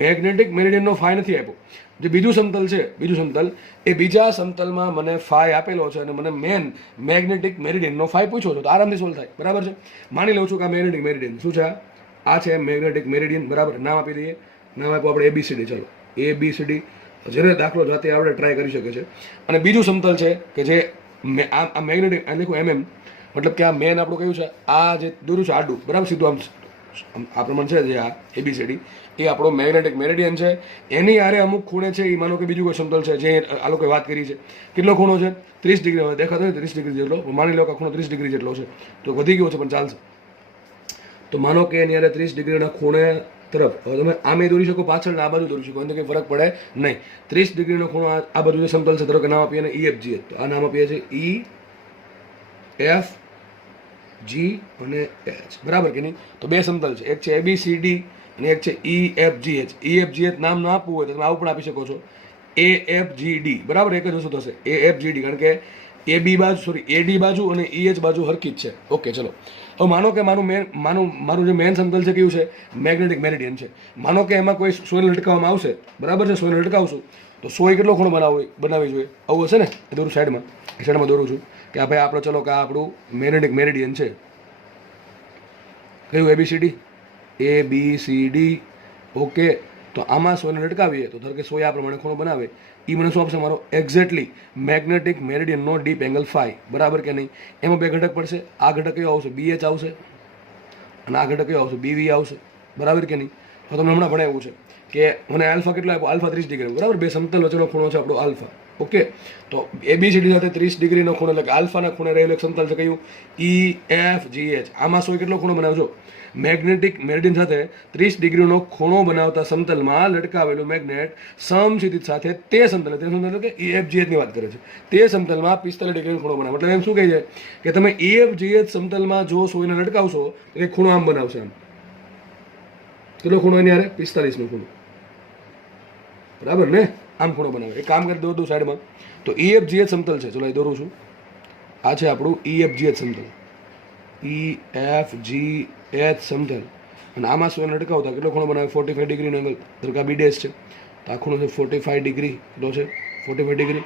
મેગ્નેટિક મેરિડિયનનો ફાઈ નથી આપ્યો. જે બીજું સમતલ છે, બીજું સમતલ, એ બીજા સમતલમાં મને ફાઈ આપેલો છે, અને મને મેન મેગ્નેટિક મેરિડિયનનો ફાઈ પૂછ્યો છે. તો આરામથી સોલ્વ થાય. બરાબર છે. માની લઉં છું કે આ મેગ્નેટિક મેરિડિયન શું છે? આ છે મેગ્નેટિક મેરિડિયન. બરાબર, નામ આપી દઈએ. નામ આપ્યું આપણે ABCD. ચલો ABCD, જેને દાખલો જાતે આપણે ટ્રાય કરી શકે છે. અને બીજું સમતલ છે કે જે આ મેગ્નેટિક લખું MM, મતલબ કે આ મેન આપણું કયું છે? આ જે દોર્યું છે આડું, બરાબર, સીધું આમ આ પ્રમાણે છે જે આ ABCD એ આપણો મેગ્નેટિક મેરિડિયન છે. એની આરે અમુક ખૂણે છે એ માનો કે બીજું કોઈ સમતલ છે જે આ લોકોએ વાત કરી છે. કેટલો ખૂણો છે? 30 ડિગ્રી. હવે દેખાતો હોય 30 ડિગ્રી જેટલો. માની લો કે ખૂણો 30 ડિગ્રી જેટલો છે, તો વધી ગયો છે પણ ચાલશે. તો માનો કે એની આરે 30 ડિગ્રીના ખૂણે તરફ હવે તમે આમે દોરી શકો, પાછળ આ બાજુ દોરી શકો, એને કંઈ ફરક પડે નહીં. 30 ડિગ્રીનો ખૂણો આ બાજુ જે સમતલ છે, ધારો કે નામ આપીએ ને EFG, તો આ નામ આપીએ છીએ EFG અને H, બરાબર કે નહીં? તો બે સમતલ છે, એક છે ABCD અને એક છે EFGH. EFGH નામ ન આપવું હોય તો તમે આવું પણ આપી શકો છો, AFGD, બરાબર? એક જ વસ્તુ થશે, AFGD, કારણ કે AD બાજુ અને EH બાજુ હરખી જ છે. ઓકે, ચલો. હવે માનો કે મારું જે મેન સમતલ છે કયું છે? મેગ્નેટિક મેરિડિયન છે. માનો કે એમાં કોઈ સોયને લટકાવવામાં આવશે, બરાબર છે? સોયને લટકાવશું તો સોય કેટલો ખૂણો બનાવવી જોઈએ? આવું હશે ને? એ દોરું સાઈડમાં દોરું છું કે આ ભાઈ આપણો, ચલો કે આ આપણું મેગ્નેટિક મેરિડિયન છે. કયું? ABCD. ઓકે, તો આમાં સોયને લટકાવીએ તો ધારો કે સોય આ પ્રમાણે ખૂણો બનાવે, એ મને શું આપશે? મારો એક્ઝેક્ટલી મેગ્નેટિક મેરિડિયનનો ડીપ એંગલ ફાઈ, બરાબર કે નહીં? એમાં બે ઘટક પડશે. આ ઘટક કયો આવશે? BH આવશે, અને આ ઘટક કયો આવશે? BV આવશે, બરાબર કે નહીં? તો તમને હમણાં ભણાવ્યું છે કે મને આલ્ફા કેટલો આપ્યો? આલ્ફા 30 ડિગ્રી, બરાબર? બે સમતલ વચ્ચેનો ખૂણો છે આપણો આલ્ફા. ઓકે, તો ABCD સાથે 30 ડિગ્રીનો ખૂણો, એટલે કે આલ્ફાના ખૂણે રહેલો એક સમતલ છે કયું? EFGH. આમાં સોય કેટલો ખૂણો બનાવજો? મેગ્નેટિક મેરિડિયન સાથે 30 ડિગ્રીનો ખૂણો બનાવતા સમતલમાં લટકાવેલું મેગ્નેટ સમક્ષિતિજ સાથે તે સમતલ કે EFGH ની વાત કરે છે, તે સમતલમાં 45 ડિગ્રીનો ખૂણો બનાવે. એટલે એમ શું કહે છે કે તમે EFGH સમતલમાં જો સોયને લટકાવશો તો એ ખૂણો આમ બનાવશે. આમ કેટલો ખૂણો એની હારે? 45 નો ખૂણો, બરાબર ને? આમ ખૂણો બનાવે. એક કામ કરી દો સાઈડમાં. તો EFGH સમતલ છે, ચલો એ દોરું છું. આ છે આપણું EFGH સમતલ, EFGH સમતલ. અને આમાં સોયને લટકાવતા કેટલો ખૂણો બનાવે? 45 ડિગ્રીનો એંગલ. ધારો B ડેશ છે, તો આ ખૂણો છે 45 ડિગ્રી. કેટલો છે? 45 ડિગ્રી.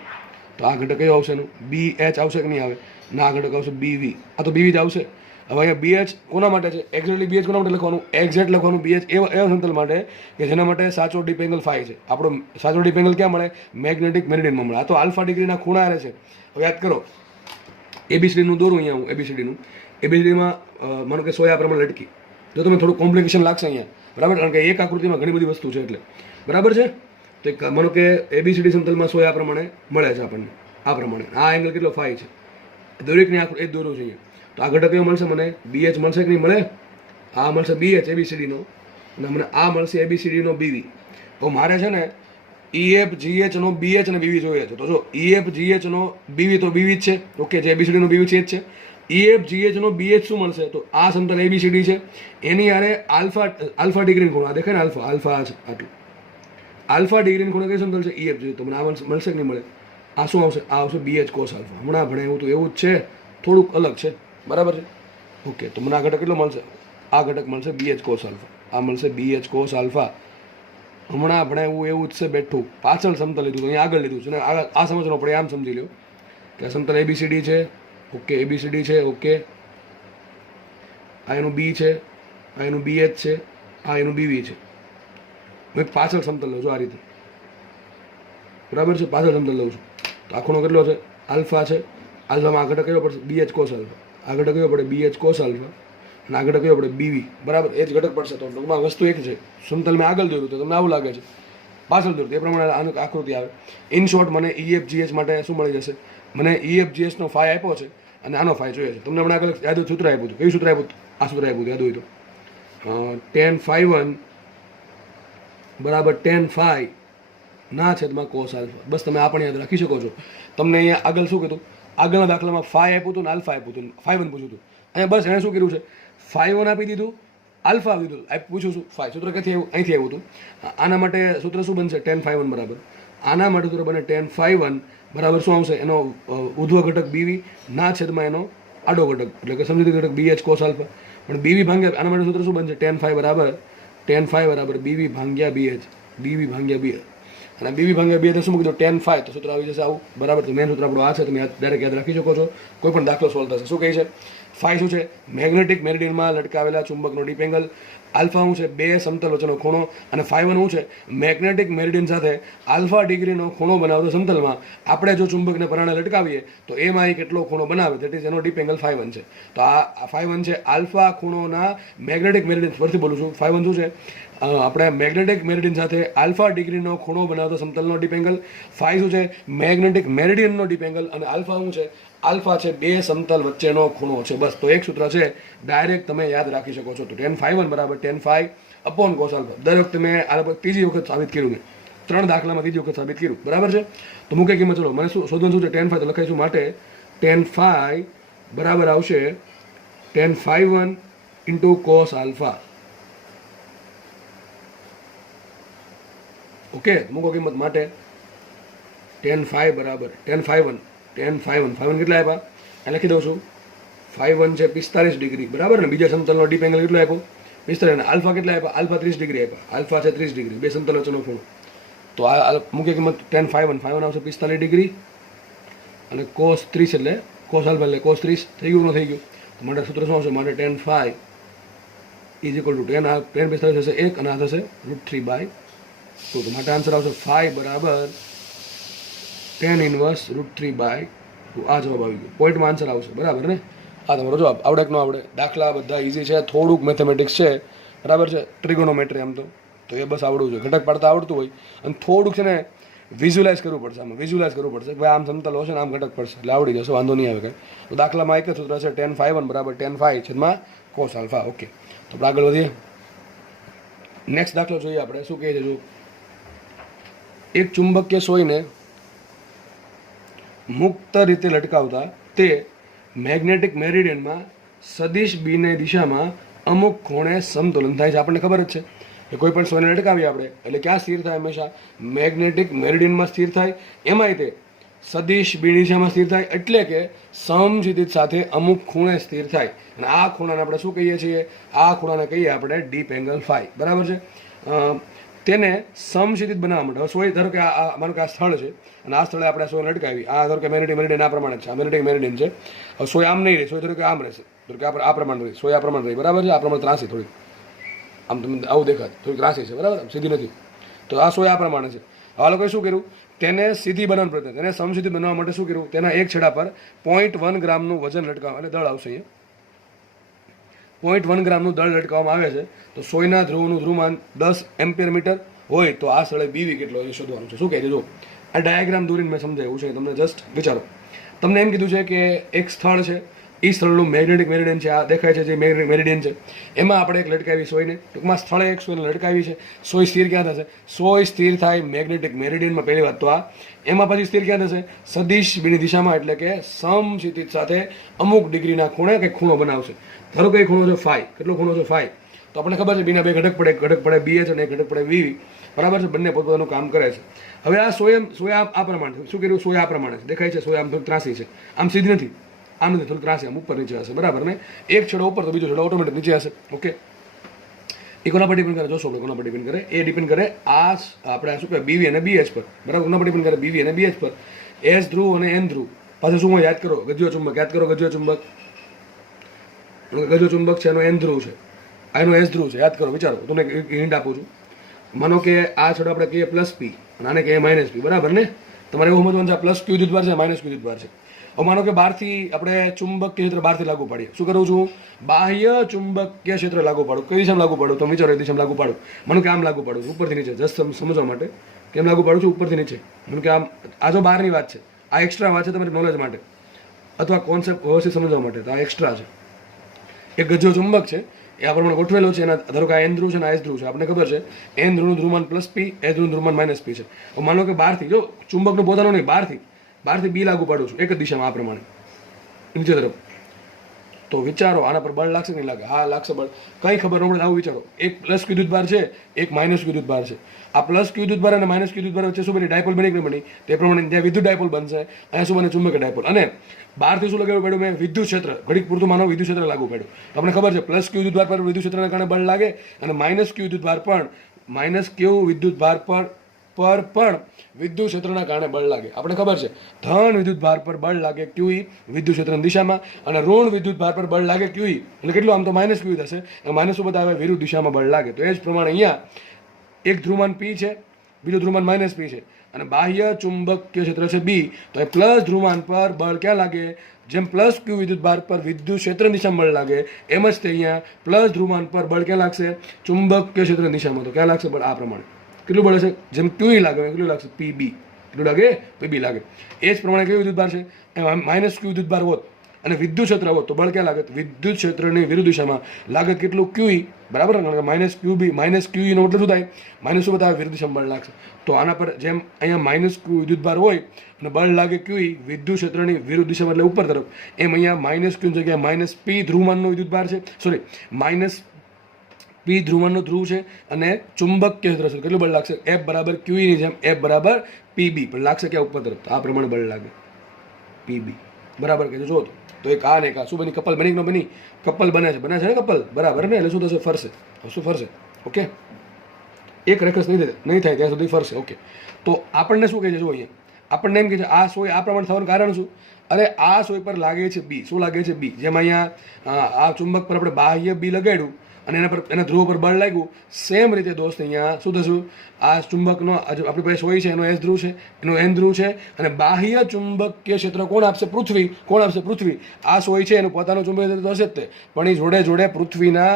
તો આ ઘટક કયો આવશે એનું? BH આવશે કે નહીં આવે? ના, આ ઘટક આવશે BV. આ તો BV જ આવશે. હવે અહીંયા BH કોના માટે છે? એક્ઝેક્ટલી BH કોના માટે લખવાનું? એક્ઝેક્ટ લખવાનું BH એવા સમતલ માટે કે જેના માટે સાચો ડીપ એંગલ ફાઈ છે. આપણો સાચો ડીપ એંગલ ક્યાં મળે? મેગ્નેટિક મેરિડિયનમાં મળે. આ તો આલ્ફા ડિગ્રીના ખૂણા હારે છે. હવે યાદ કરો, ABCD નું દોરું અહીંયા હું. ABCDમાં માનો કે સોય આ પ્રમાણે લટકી. જો તમે થોડું કોમ્પ્લિકેશન લાગશે અહીંયા, બરાબર? કારણ કે એક આકૃતિમાં ઘણી બધી વસ્તુ છે, એટલે બરાબર છે. તો માનો કે ABCD સમતલમાં સોય આ પ્રમાણે મળે છે આપણને, આ પ્રમાણે. આ એંગલ કેટલો? ફાઈ છે. દરેકની આકૃતિ એ જ દોરું છે અહીંયા. તો આ ઘટક કયો મળશે મને? BH મળશે કે નહીં મળે? આ મળશે BH ABCD નો, અને મને આ મળશે ABCD નો BV. તો મારે છે ને EFGH નો BH અને BV જોઈએ છે. તો જો EFGH નો BV તો BV જ છે. ઓકે, જે ABCD નો BV છે એ જ છે. EFGH નો BH શું મળશે? તો આ સમતલ ABCD છે, એની આરે આલ્ફા ડિગ્રી ખૂણો. આ દેખાય ને? આલ્ફા છે આટલું. આલ્ફા ડિગ્રી ખૂણો કઈ સમતલ છે? EFGH. તો મને આ મળશે કે નહીં મળે? આ શું આવશે? આ આવશે BH cos આલ્ફા. હમણાં ભણે એવું તો એવું જ છે, થોડુંક અલગ છે, બરાબર છે? ઓકે, તો મને આ ઘટક કેટલો મળશે? આ ઘટક મળશે BH cos આલ્ફા. આ મળશે BH cos આલ્ફા. હમણાં ભણાવ્યું એવું જ છે, બેઠું. પાછળ સમતલ લીધું, અહીંયા આગળ લીધું છે ને. આ સમજવાનો પડે, આમ સમજી લો કે સમતલ ABCD છે. ઓકે, ABCD છે. ઓકે, આ એનું B છે, આ એનું BH છે, આ એનું BV છે. હું પાછળ સમતલ લઉં છું આ રીતે, બરાબર છે? પાછળ સમતલ લઉં છું. તો આ ખૂણો કેટલો છે? આલ્ફા છે. આલ્ફામાં આ ઘટક કયો પડશે? BH cos alpha. આ ઘટક કયો પડે? BH cos alpha. અને આ ઘટક કયો પડે? BV, બરાબર? એ જ ઘટક પડશે. તો ટૂંકમાં વસ્તુ એક છે. સમતલ મેં આગળ દોર્યું તો તમને આવું લાગે છે, પાછળ દોર્યું એ પ્રમાણે આનું આકૃતિ આવે. ઇન શોર્ટ, મને EFGH માટે શું મળી જશે? મને EFGH નો ફાઈ આપ્યો છે અને આનો ફાઈ જોઈએ છે. તમને હમણાં આગળ યાદ સૂત્ર આપ્યું હતું. કયું સૂત્ર આપ્યું હતું? આ સૂત્ર આપ્યું હતું, યાદ હોય તો. tan phi1 બરાબર tan phi ના છેદમાં cos આલ્ફા. બસ તમે આ પણ યાદ રાખી શકો છો. તમને અહીંયા આગળ શું કીધું? આગળના દાખલામાં ફાઈ આપ્યું હતું ને આલ્ફા આપ્યું હતું, phi1 પૂછ્યું હતું. અહીંયા બસ એણે શું કર્યું છે? phi1 આપી દીધું, આલ્ફા આપી દીધું. પૂછ્યું શું? ફાઈ. સૂત્ર ક્યાંથી આવ્યું? અહીંથી આવ્યું હતું. આના માટે સૂત્ર શું બનશે? tan phi1 બરાબર. આના માટે સૂત્ર બને tan phi1 બરાબર શું આવશે? એનો ઉધ્વ ઘટક BV ના છેદમાં એનો આડો ઘટક, એટલે કે સમજી ઘટક BH cos આલ્ફા. પણ BV ભાંગ્યા, આના માટે સૂત્ર શું બનશે? tan phi બરાબર BV ભાંગ્યા BH. BV ભાંગ્યા BH. અને BV ભાંગ્યા BH શું મૂકી દો? tan phi. તો સૂત્ર આવી જશે આવું, બરાબર? તો મેન સૂત્ર આપણું આ છે, તમે ડાયરેક્ટ યાદ રાખી શકો છો. કોઈ પણ દાખલો સોલ્વ થશે. શું કહે છે ફાઈ શું છે? મેગ્નેટિક મેરિડિયનમાં લટકાવેલા ચુંબકનો ડીપ એંગલ. આલ્ફા શું છે? બે સમતલ વચ્ચેનો ખૂણો. અને ફાઈ વન શું છે? મેગ્નેટિક મેરિડિયન સાથે આલ્ફા ડિગ્રીનો ખૂણો બનાવતો સમતલમાં આપણે જો ચુંબકને પરાણે લટકાવીએ તો એમાં એ કેટલો ખૂણો બનાવે, દેટ ઇઝ એનો ડીપ એંગલ ફાઈ વન છે. તો આ ફાઈ વન છે આલ્ફા ખૂણોના મેગ્નેટિક મેરિડિયન. ફરીથી બોલું છું, ફાઈ વન શું છે? આપણે મેગ્નેટિક મેરિડિયન સાથે આલ્ફા ડિગ્રીનો ખૂણો બનાવતો સમતલનો ડીપ એંગલ. ફાઈ શું છે? મેગ્નેટિક મેરિડિયનનો ડીપ એંગલ. અને આલ્ફા શું છે? આલ્ફા છે બે સમતલ વચ્ચેનો ખૂણો છે. બસ, તો એક સૂત્ર છે, ડાયરેક્ટ તમે યાદ રાખી શકો છો. તો tan phi 1 બરાબર tan phi upon cos alpha. દર વખતે મેં આ ત્રીજી વખત સાબિત કર્યું ને, 3 દાખલામાં ત્રીજી વખત સાબિત કર્યું, બરાબર છે. તો મૂકે કિંમત, ચલો મને શું શોધવાનું શું છે? tan phi તો લખાઈશું, માટે tan phi બરાબર આવશે tan phi 1 into cos alpha. Okay, મૂકો કિંમત, માટે tan phi બરાબર tan phi 1 કેટલા આપ્યા? આ લખી દઉં છું. phi 1 છે 45 ડિગ્રી, બરાબર ને. બીજા સમતલનો ડીપ એંગલ કેટલો આપ્યો? 45. અને આલ્ફા કેટલા આપ્યા? આલ્ફા 30 ડિગ્રી આપ્યા. આલ્ફા છે 30 ડિગ્રી, બે સમતલ વચ્ચેનો ખૂણો. તો આ મુખ્ય કિંમત tan phi 1 આવશે 45 ડિગ્રી. અને cos 30 એટલે cos આલ્ફા એટલે cos 30. થઈ ગયું ન થઈ ગયું? તો માટે સૂત્ર શું આવશે? માટે tan phi is equal two tan 45 થશે 1 અને આ થશે √3/2. તો માટે આન્સર આવશે phi બરાબર tan ઇનવર્સ √3/2. આ જવાબ આવી ગયો, પોઈન્ટમાં આન્સર આવશે, બરાબર ને. આ તમારો જવાબ. આવડે કે ન આવડે? દાખલા બધા ઇઝી છે, થોડુંક મેથેમેટિક્સ છે, બરાબર છે. ટ્રિગોનોમેટ્રી આમ તો એ બસ આવડવું જોઈએ. ઘટક પાડતા આવડતું હોય અને થોડુંક છે ને વિઝ્યુલાઇઝ કરવું પડશે. આમાં વિઝ્યુલાઇઝ કરવું પડશે કે ભાઈ આમ સમતલ હશે ને આમ ઘટક પડશે, એટલે આવડી જશે, વાંધો નહીં આવે કંઈ. તો દાખલામાં એક જ સૂત્ર છે, tan phi 1 બરાબર tan phi છેદમાં cos આલ્ફા. ઓકે, તો આપણે આગળ વધીએ. નેક્સ્ટ દાખલો જોઈએ આપણે. શું કહે છે? જો એક ચુંબકીય સોયને મુક્ત રીતે લટકાવતા તે મેગ્નેટિક મેરિડિયનમાં સદિશ બીની દિશામાં અમુક ખૂણે સમતોલન થાય છે. આપણને ખબર જ છે કે કોઈ પણ સોયને લટકાવીએ આપણે એટલે ક્યાં સ્થિર થાય? હંમેશા મેગ્નેટિક મેરિડિયનમાં સ્થિર થાય. એમાંય તે સદિશ બીની દિશામાં સ્થિર થાય, એટલે કે સમક્ષિતિજ સાથે અમુક ખૂણે સ્થિર થાય. અને આ ખૂણાને આપણે શું કહીએ છીએ? આ ખૂણાને કહીએ આપણે ડીપ એંગલ ફાઈ, બરાબર છે. તેને સમક્ષિતિજ બનાવવા માટે સોય, ધારો કે આ માનો કે આ સ્થળ છે અને આ સ્થળે આપણે સોય લટકાવી. આ ધારો કે મેગ્નેટિક મેરિડિયન આ પ્રમાણે છે, આ મેગ્નેટિક મેરિડિયન છે. હવે સોય આમ નહીં રહે, સોય ધારો કે આમ રહેશે, ધારો કે આ પ્રમાણે રહી, સોય આ પ્રમાણે રહી, બરાબર છે. આ પ્રમાણે ત્રાસી થોડી આમ તમને આવું દેખાય, થોડીક ત્રાસી છે, બરાબર, સીધી નથી. તો આ સોય આ પ્રમાણે છે. હવે લોકોએ શું કર્યું? તેને સીધી બનાવવાનો પ્રયત્ન, તેને સમસીધી બનાવવા માટે શું કર્યું? તેના એક છેડા પર 0.1 ગ્રામનું વજન લટકાવવા, એટલે દળ આવશે અહીંયા 0.1 ગ્રામનું દળ લટકાવવામાં આવે છે. તો સોયના ધ્રુવનું ધ્રુવમાન 10 એમ્પિયર મીટર હોય તો આ સ્થળે બીવી કેટલો એ શોધવાનું છે. શું કહે છે? જો આ ડાયાગ્રામ દોરીને મેં સમજાવ્યું છે, તમને જસ્ટ વિચારો. તમને એમ કીધું છે કે એક સ્થળ છે, એ સ્થળનું મેગ્નેટિક મેરિડિયન છે, આ દેખાય છે જે મેગ્નેટિક મેરિડિયન છે, એમાં આપણે એક લટકાવી સોયને, ટૂંકમાં સ્થળે એક સોયને લટકાવી છે. સોય સ્થિર ક્યાં થશે? સોય સ્થિર થાય મેગ્નેટિક મેરિડિયનમાં, પહેલી વાત તો આ. એમાં પછી સ્થિર ક્યાં થશે? સદિશ બીની દિશામાં, એટલે કે સમક્ષિતિજ સાથે અમુક ડિગ્રીના ખૂણે કંઈક ખૂણો બનાવશે. ધારો કે ખૂણો છે ફાઈ. કેટલો ખૂણો છે? ફાઈ. તો આપણે ખબર છે બીના બે ઘટક પડે, એક ઘટક પડે BH અને એક ઘટક પડે VV, બરાબર છે. બંને પોતપોતાનું કામ કરે છે. હવે આ સોય આ પ્રમાણે શું કર્યું? સોય આ પ્રમાણે છે, દેખાય છે. સોય આમ થોડીક ત્રાસી છે, આમ સીધી નથી, આમ નથી, થોડીક ત્રાસી, આમ ઉપર નીચે હશે, બરાબર ને. એક છેડો ઉપર તો બીજો છેડો ઓટોમેટિક નીચે હશે. ઓકે, એ કોના પર ડિપેન્ડ કરે? જોશો આપણે કોના પર ડિપેન્ડ કરે. એ ડિપેન્ડ કરે આ આપણે શું કહેવાય BV અને BH પર, બરાબર. કોના પર ડિપેન્ડ કરે? BV અને BH પર. S ધ્રુવ અને N ધ્રુવ. પાછું શું યાદ કરો? ગજ્યો ચુંબક યાદ કરો. ગજ્યો ચુંબક છે, એનો N ધ્રુવ છે, આ એનો S ધ્રુવ છે, યાદ કરો, વિચારો. તમને હિન્ટ આપું છું. માનો કે આ છેડો આપણે કહીએ +P અને આને કહીએ -P, બરાબર ને. તમારે એવું સમજવાનું છે +Q વિદ્યુતભાર છે, -Q વિદ્યુતભાર છે. હવે માનો કે બહારથી આપણે ચુંબકીય ક્ષેત્ર બહારથી લાગુ પાડીએ. શું કરું છું? બાહ્ય ચુંબકીય ક્ષેત્ર લાગુ પાડું. કઈ દિશામાં લાગુ પાડું? તમે વિચારો, એ દિશામાં લાગુ પાડું. માનો કે આમ લાગુ પાડું છું, ઉપરથી નીચે, જસ્ટ સમજવા માટે. કેમ લાગુ પાડું છું? ઉપરથી નીચે. માનો કે આમ, આ જો બહારની વાત છે, આ એક્સ્ટ્રા વાત છે તમારી નોલેજ માટે અથવા કોન્સેપ્ટ વ્યવસ્થિત સમજવા માટે, તો આ એક્સ્ટ્રા છે. એક ગજ્જો ચુંબક છે, એ આ પ્રમાણે ગોઠવેલો છે. એના ધારો કે આ N ધ્રુવ છે અને આ S ધ્રુવ છે. આપણે ખબર છે N ધ્રુવનું ધ્રુવમાન +P, S ધ્રુવનું ધ્રુવમાન -P છે. હવે માનો કે બહારથી, જો ચુંબકનું પોતાનું નહીં, બહારથી B લાગુ પાડું છું એક જ દિશામાં, આ પ્રમાણે નીચે તરફ. તો વિચારો, આના પર બળ લાગશે કે નહીં લાગે? હા, લાગશે બળ. કંઈ ખબર ન પડે આવું વિચારો. એક +Q વિદ્યુતભાર છે, એક -Q વિદ્યુતભાર છે. આ +Q વિદ્યુતભાર અને -Q વિદ્યુતભાર વચ્ચે શું બની? ડાયપોલ બની કે નહીં બની? તે પ્રમાણે ત્યાં વિદ્યુત ડાયપોલ બનશે, અહીંયા શું બને? ચુંબકીય ડાયપોલ. અને બહારથી શું લગાવ્યું પડ્યું? મેં વિદ્યુત ક્ષેત્ર, ઘડીક પૂરતું માનો વિદ્યુત ક્ષેત્ર લાગુ પડ્યું. તો આપણે ખબર છે +Q વિદ્યુતભાર પર વિદ્યુત ક્ષેત્રના કારણે બળ લાગે, અને -Q વિદ્યુતભાર પણ -Q વિદ્યુતભાર પર પર પણ વિદ્યુત ક્ષેત્રના કારણે બળ લાગે. આપણે ખબર છે ધન વિદ્યુત ભાર પર બળ લાગે QE વિદ્યુત ક્ષેત્રની દિશામાં, અને ઋણ વિદ્યુત ભાર પર બળ લાગે QE એટલે કેટલું, આમ તો માઇનસ QE થશે, માઇનસ ઉપર આવે વિરુદ્ધ દિશામાં બળ લાગે. તો એ જ પ્રમાણે અહીંયા એક ધ્રુવમાન P છે, બીજું ધ્રુવમાન માઇનસ P છે, અને બાહ્ય ચુંબકીય ક્ષેત્ર છે B. તો એ પ્લસ ધ્રુવમાન પર બળ ક્યાં લાગે, જેમ પ્લસ Q વિદ્યુત ભાર પર વિદ્યુત ક્ષેત્ર દિશામાં બળ લાગે એમ જ તે અહીંયા પ્લસ ધ્રુવમાન પર બળ ક્યાં લાગશે, ચુંબકીય ક્ષેત્ર દિશામાં. તો ક્યાં લાગશે બળ, આ પ્રમાણે કેટલું બળ હશે, જેમ QE લાગે કેટલું લાગશે PB, કેટલું લાગે PB લાગે. એ જ પ્રમાણે કયું વિદ્યુત ભાર છે, એમાં માઇનસ Q વિદ્યુત ભાર હોત અને વિદ્યુત ક્ષેત્ર હોત તો બળ ક્યાં લાગે, વિદ્યુત ક્ષેત્રની વિરુદ્ધ દિશામાં લાગે કેટલું QE, બરાબર. માઇનસ QB માઇનસ QE નો મતલબ શું થાય, માઇનસ શું બતાવે, વિરુદ્ધ દિશામાં બળ લાગશે. તો આના પર જેમ અહીંયા માઇનસ Q વિદ્યુત ભાર હોય અને બળ લાગે QE વિદ્યુત ક્ષેત્રની વિરુદ્ધ દિશામાં એટલે ઉપર તરફ, એમ અહીંયા માઇનસ Q જગ્યાએ માઇનસ P ધ્રુવમાનનો વિદ્યુત ભાર છે, સોરી માઇનસ P ધ્રુવમાનનો ધ્રુવ છે અને ચુંબકીય ક્ષેત્ર છે, કેટલું બળ લાગશે, F બરાબર QE ની જેમ F બરાબર PB, પણ લાગશે ક્યાં, ઉપર તરફ. આ પ્રમાણે બળ લાગે PB, બરાબર. કે જો તો એક આ ને એક આ શું બની, કપલ બની કે ન બની, કપલ બને છે ને કપલ, બરાબર ને. એટલે શું થશે, ફરશે. શું ફરશે, ઓકે, એક રેખસ નહીં થાય ત્યાં સુધી ફરશે. ઓકે, તો આપણને શું કહે છે, જો અહીંયા આપણને એમ કહે છે આ સોય આ પ્રમાણે થવાનું કારણ શું, અરે આ સોય પર લાગે છે B, શું લાગે છે B, જેમ અહીંયા આ ચુંબક પર આપણે બાહ્ય B લગાડ્યું અને એના પર એના ધ્રુવ પર બળ લાગ્યું, સેમ રીતે દોસ્ત અહીંયા શું થશું, આ ચુંબકનો આપણી પાસે સોય છે એનો S ધ્રુવ છે, એનો N ધ્રુવ છે, અને બાહ્ય ચુંબકીય ક્ષેત્ર કોણ આપશે, પૃથ્વી. કોણ આપશે, પૃથ્વી. આ સોય છે એનું પોતાનું ચુંબકીય ક્ષેત્ર હશે જ તે, પણ એ જોડે જોડે પૃથ્વીના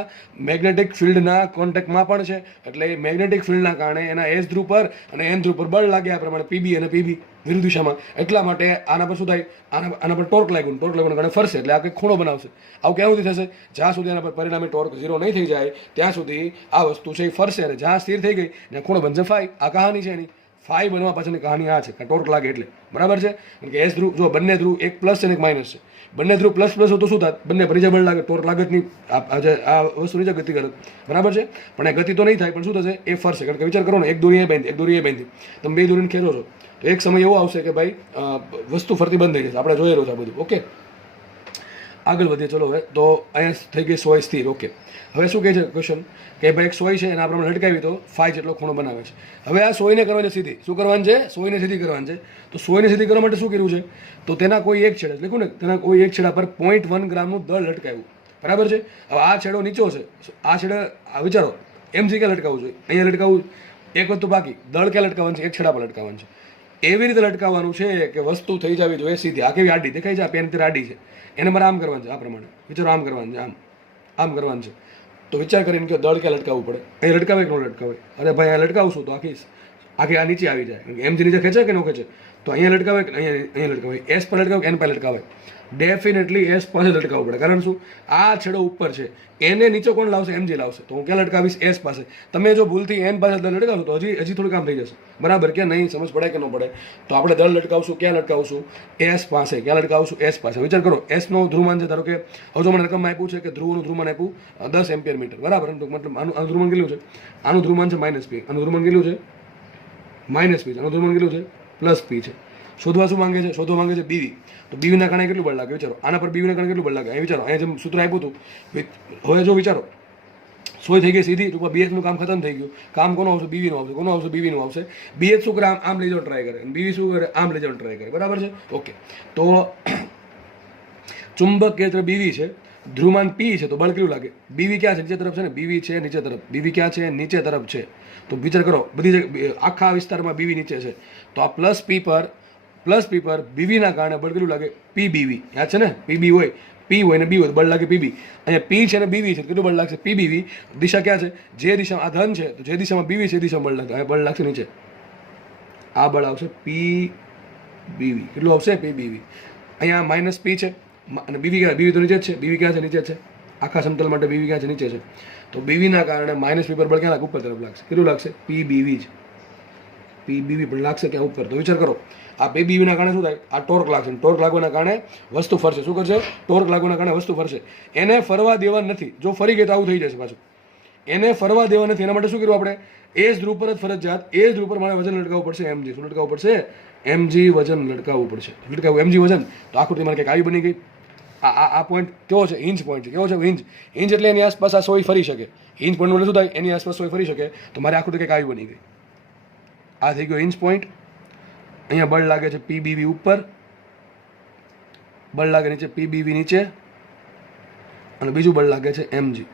મેગ્નેટિક ફિલ્ડના કોન્ટેક્ટમાં પણ છે, એટલે મેગ્નેટિક ફિલ્ડના કારણે એના S ધ્રુવ પર અને N ધ્રુવ પર બળ લાગે આ પ્રમાણે PB અને PB વિરુદ્ધ દિશામાં. એટલા માટે આના પર શું થાય, આના પર ટોર્ક લાગ્યું કારણે ફરશે, એટલે આ કંઈક ખૂણો બનાવશે. આવું ક્યાં સુધી થશે, જ્યાં સુધી આના પર પરિણામે ટોર્ક 0 નહીં થઈ જાય ત્યાં સુધી આ વસ્તુ છે એ ફરશે, અને જ્યાં સ્થિર થઈ ગઈ ત્યાં ખૂણો બનશે ફાઈ. આ કહાની છે એની, ફાઈ બનવા પાછળની કહાની આ છે, ટોર્ક લાગે એટલે, બરાબર છે. કારણ કે S ધ્રુવ, જો બંને ધ્રુવ એક પ્લસ છે ને એક માઇનસ છે, બંને ધ્રુવ પ્લસ પ્લસ હોય તો શું થાય, બંને પર બળ લાગે, ટોર્ક લાગે જ નહીં, આ વસ્તુ નીચે ગતિ કરે, બરાબર છે. પણ એ ગતિ તો નહીં થાય, પણ શું થશે, એ ફરશે. કારણ કે વિચાર કરો ને, એક દોરી એ બાંધી, એક દોરી એ બાંધી, તમે બે દોરીને ખેંચો છો તો એક સમય એવો આવશે કે ભાઈ વસ્તુ ફરતી બંધ થઈ જશે. આપણે જોયેલું છે આ બધું. ઓકે, આગળ વધીએ. ચલો હવે તો અહીંયા થઈ ગઈ સોય સ્થિર. ઓકે, હવે શું કહે છે ક્વેશ્ચન કે ભાઈ એક સોય છે એના આપણે લટકાવી તો ફાઈ જેટલો ખૂણો બનાવે છે. હવે આ સોયને કરવાની સીધી, શું કરવાનું છે, સોયને સીધી કરવાની છે. તો સોયને સીધી કરવા માટે શું કર્યું છે, તો તેના કોઈ એક છેડે લખ્યું ને, તેના કોઈ એક છેડા પર 0.1 ગ્રામનું દળ લટકાવ્યું, બરાબર છે. હવે આ છેડો નીચો છે, આ છેડે વિચારો MG ક્યાં લટકાવવું જોઈએ, અહીંયા લટકાવવું, એક વસ્તુ બાકી, દળ ક્યાં લટકાવવાનું છે, એક છેડા પર લટકાવવાનું છે. એવી રીતે લટકાવવાનું છે કે વસ્તુ થઈ જવી જોઈએ સીધી. આ કેવી આડી દેખાય છે, આ પેન આડી છે, એને મારે આમ કરવાનું છે, આ પ્રમાણે વિચારો, આમ કરવાનું છે, આમ કરવાનું છે. તો વિચાર કરીને કે દળ ક્યાં લટકાવવું પડે, અહીં લટકાવે કે ન લટકાવે, અરે ભાઈ અહીંયા લટકાવશું તો આખી આ નીચે આવી જાય, એમ જે નીચે ખેંચે કે ન ખેંચે, તો અહીંયા લટકાવે કે અહીંયા લટકાવે, S પર લટકાવે કે N પર લટકાવે, ડેફિનેટલી S પાસે લટકાવવું પડે. કારણ શું, આ છેડો ઉપર છે, એને નીચે કોણ લાવશે, MG લાવશે, તો હું ક્યાં લટકાવીશ, S પાસે. તમે જો ભૂલથી N પાસે દળ લટકાવશો તો હજી થોડું કામ થઈ જશે, બરાબર કે નહીં, સમજ પડે કે ન પડે. તો આપણે દળ લટકાવશું, ક્યાં લટકાવશું, S પાસે. ક્યાં લટકાવશું, S પાસે. વિચાર કરો, S નો ધ્રુવમાન છે, ધારો કે હવે જો મને રકમમાં આપ્યું છે કે ધ્રુવનું ધ્રુવમાન આપ્યું 10 એમ્પિયર મીટર, બરાબર. મતલબ આનું ધ્રુવમાન કેટલું છે, આનું ધ્રુવમાન છે -P, આનું ધ્રુવમાન કેટલું છે -P, આનું ધ્રુવમાન કેટલું છે +P છે. શોધવા શું માંગે છે, શોધવા માંગે છે BV. તો BV ના કારણે કેટલું બળ લાગે, વિચારો. આના પર BV ના કારણે કેટલું બળ લાગે, અહીં વિચારો, અહીંયા જેમ સૂત્ર આપ્યું હતું. હવે જો વિચારો, સોય થઈ ગઈ સીધી, ટૂંકમાં BH નું કામ ખતમ થઈ ગયું. કામ કોનો આવશે, BV નું આવશે. કોનો આવશે, BV નું આવશે. BH શું કરે, આમ લઈ જવાનું ટ્રાય કરે, BV શું કરે, આમ લઈ જવાનું ટ્રાય કરે, બરાબર છે. ઓકે, તો ચુંબક ક્ષેત્ર BV છે, ધ્રુવમાન P છે, તો બળ કેટલું લાગે, BV ક્યાં છે, નીચે તરફ છે ને, BV છે નીચે તરફ, BV ક્યાં છે, નીચે તરફ છે. તો વિચાર કરો, બધી આખા વિસ્તારમાં BV નીચે છે, તો આ +P પર BV ના કારણે બળ કેટલું લાગે, PBV. યાદ છે ને, PB હોય, P હોય ને B હોય, બળ લાગે PB. અહીંયા P છે ને BV છે, કેટલું બળ લાગશે, PBV. દિશા ક્યાં છે, જે દિશામાં આ ધન છે, તો જે દિશામાં BV છે એ દિશામાં બળ લાગે, અહીંયા બળ લાગશે નીચે, આ બળ આવશે PBV. કેટલું આવશે, PBV. અહીંયા -P છે અને BV ક્યાં, BV તો નીચે જ છે, BV ક્યાં છે, નીચે છે. આખા સમતલ માટે BV ક્યાં છે, નીચે છે. તો BV ના કારણે -P પર બળ ક્યાં લાગે, ઉપર તરફ લાગશે. કેટલું લાગશે, PBV જ, PBV પણ લાગશે ક્યાં, ઉપર. તો વિચાર કરો, આ PBV ના કારણે શું થાય, આ ટોર્ક લાગશે, ટોર્ક લાગવાના કારણે વસ્તુ ફરશે. શું કરશે, ટોર્ક લાગવાના કારણે વસ્તુ ફરશે. એને ફરવા દેવા નથી, જો ફરી ગઈ તો આવું થઈ જશે પાછું. એને ફરવા દેવા નથી, એના માટે શું કર્યું આપણે, S ધ્રુવ પર જ ફરજિયાત, S ધ્રુવ પર મારે વજન લટકાવવું પડશે, MG. શું લટકાવવું પડશે, MG વજન લટકાવવું પડશે. લટકાવવું MG વજન, તો આકૃતિ મારે કંઈક આવી બની ગઈ. આ પોઈન્ટ કેવો છે, હિંજ પોઈન્ટ છે. કેવો છે, હિંજ. હિંજ એટલે એની આસપાસ આ સોય ફરી શકે. હિંજ પોઈન્ટ એટલે શું થાય, એની આસપાસ સોય ફરી શકે. તો મારી આકૃતિ કંઈક આવી બની ગઈ. આ થઈ ગયો ઇંચ પોઈન્ટ. અહીંયા બળ લાગે છે પીબીવી ઉપર, બળ લાગે નીચે પીબીવી નીચે, અને બીજું બળ લાગે છે એમજી.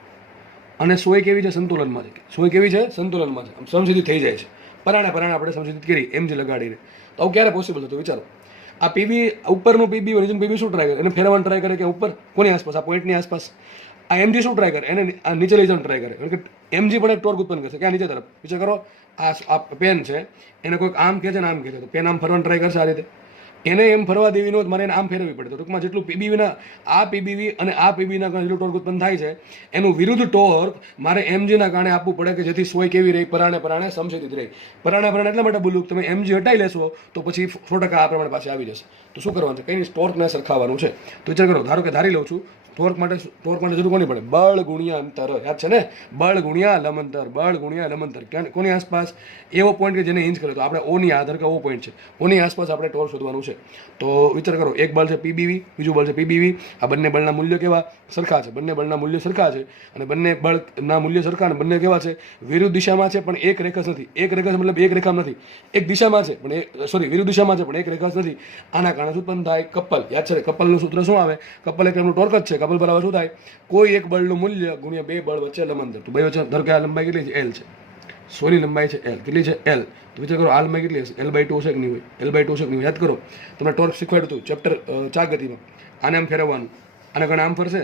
અને સોય કેવી છે? સંતુલનમાં છે. સોય કેવી છે? સંતુલનમાં છે. આમ સમસિદ્ધિત થઈ જાય છે. પરાણે આપણે સમસિદ્ધિત કરી એમજી લગાડીને. તો આવું ક્યારે પોસિબલ હતું વિચારો. આ પીબી ઉપરનું પીબી નીચેનું પીબી શું ટ્રાય કરે? એને ફેરવવાનું ટ્રાય કરે કે ઉપર કોની આસપાસ? આ પોઈન્ટની આસપાસ. આ એમજી શું ટ્રાય કરે? એને આ નીચે લઈ જવાનું ટ્રાય કરે. કારણ કે એમજી પણ એક ટોર્ક ઉત્પન્ન કરશે. ક્યાં? નીચે તરફ. વિચાર કરો, આ પેન છે, એને કોઈક આમ કહે છે ને આમ કહે છે, તો પેન આમ ફરવાનું ટ્રાય કરશે આ રીતે. એને એમ ફરવા દેવી ન મારે એને આમ ફેરવવી પડે. તો ટૂંકમાં જેટલું પીબીવીના આ પીબીવી અને આ પીબીના કારણે જેટલું ટોર્ક ઉત્પન્ન થાય છે એનું વિરુદ્ધ ટોર્ક મારે એમજીના કારણે આપવું પડે કે જેથી સોય કેવી રહી? પરાણે સમસિદ્ધિત રહી. પરાણે એટલા માટે બોલું તમે એમજી હટાવી લેશો તો પછી 100% આ પ્રમાણે પાછી આવી જશે. તો શું કરવાનું છે? કંઈ નહીં, ટોર્કને સરખાવવાનું છે. તો વિચાર કરો, ધારો કે ધારી લઉં છું ટોર્ક માટે જરૂર કોની પડે? બળ ગુણ્યા અંતર. યાદ છે ને? બળ ગુણ્યા લંબંતર, બળ ગુણ્યા લંબંતર. કોની આસપાસ? એવો પોઈન્ટ કે જેને ઇંચ કરે. તો આપણે ઓની આધાર કે ઓ પોઈન્ટ છે, ઓની આસપાસ આપણે ટોર્ક શોધવાનું છે. તો વિચાર કરો, એક બળ છે પીબીવી, બીજું બળ છે પીબીવી. આ બંને બળના મૂલ્ય કેવા? સરખા છે. બંને બળના મૂલ્ય સરખા છે, અને બંને બળના મૂલ્ય સરખા, અને બંને કેવા છે? વિરુદ્ધ દિશામાં છે, પણ એક રેખા નથી. એક રેખા મતલબ એક રેખા નથી, એક દિશામાં છે પણ વિરુદ્ધ દિશામાં છે પણ એક રેખા નથી. આના કારણે ઉત્પન્ન થાય કપલ. યાદ છે? કપલનું સૂત્ર શું આવે? કપલ એક એમનું ટોર્ક જ છે. કપલ બરાબર શું થાય? કોઈ એક બળનું મૂલ્ય ગુણ્યા બે બળ વચ્ચે લંબંતર. તો બે વચ્ચે ધારો કે આ લંબાઈ કેટલી છે? L છે. સોની લંબાઈ છે L. કેટલી છે? L. તો વિચાર કરો આ લંબાઈ કેટલી હશે? L/2 હશે કે નહીં હોય? L/2 હશે કે નહીં હોય? યાદ કરો, તમને ટોર્ક શીખવાડ્યું હતું ચેપ્ટર 4 ગતિમાં. આને આમ ફેરવવાનું, આના કારણે આમ ફરશે,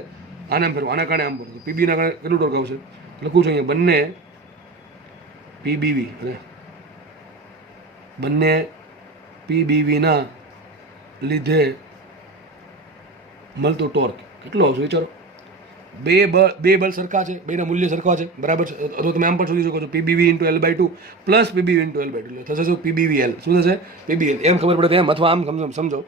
આને આમ ફેરવું, આના કારણે આમ ફરશે. પીબીના કારણે કેટલું ટોર્ક આવશે? લખું છું અહીંયા, બંને પીબીવી અને બંને પીબીવીના લીધે મળતું ટોર્ક કેટલું આવશે? વિચારો. બે બળ સરખા છે, બેના મૂલ્ય સરખા છે, બરાબર છે. અથવા તમે આમ પણ શોધી શકો છો પીબીવી × L/2 પ્લસ પીબીવી × L/2 થશે શું? પીબીવીએલ. શું થશે? પીબીએલ. એમ ખબર પડે એમ, અથવા આમ સમજો,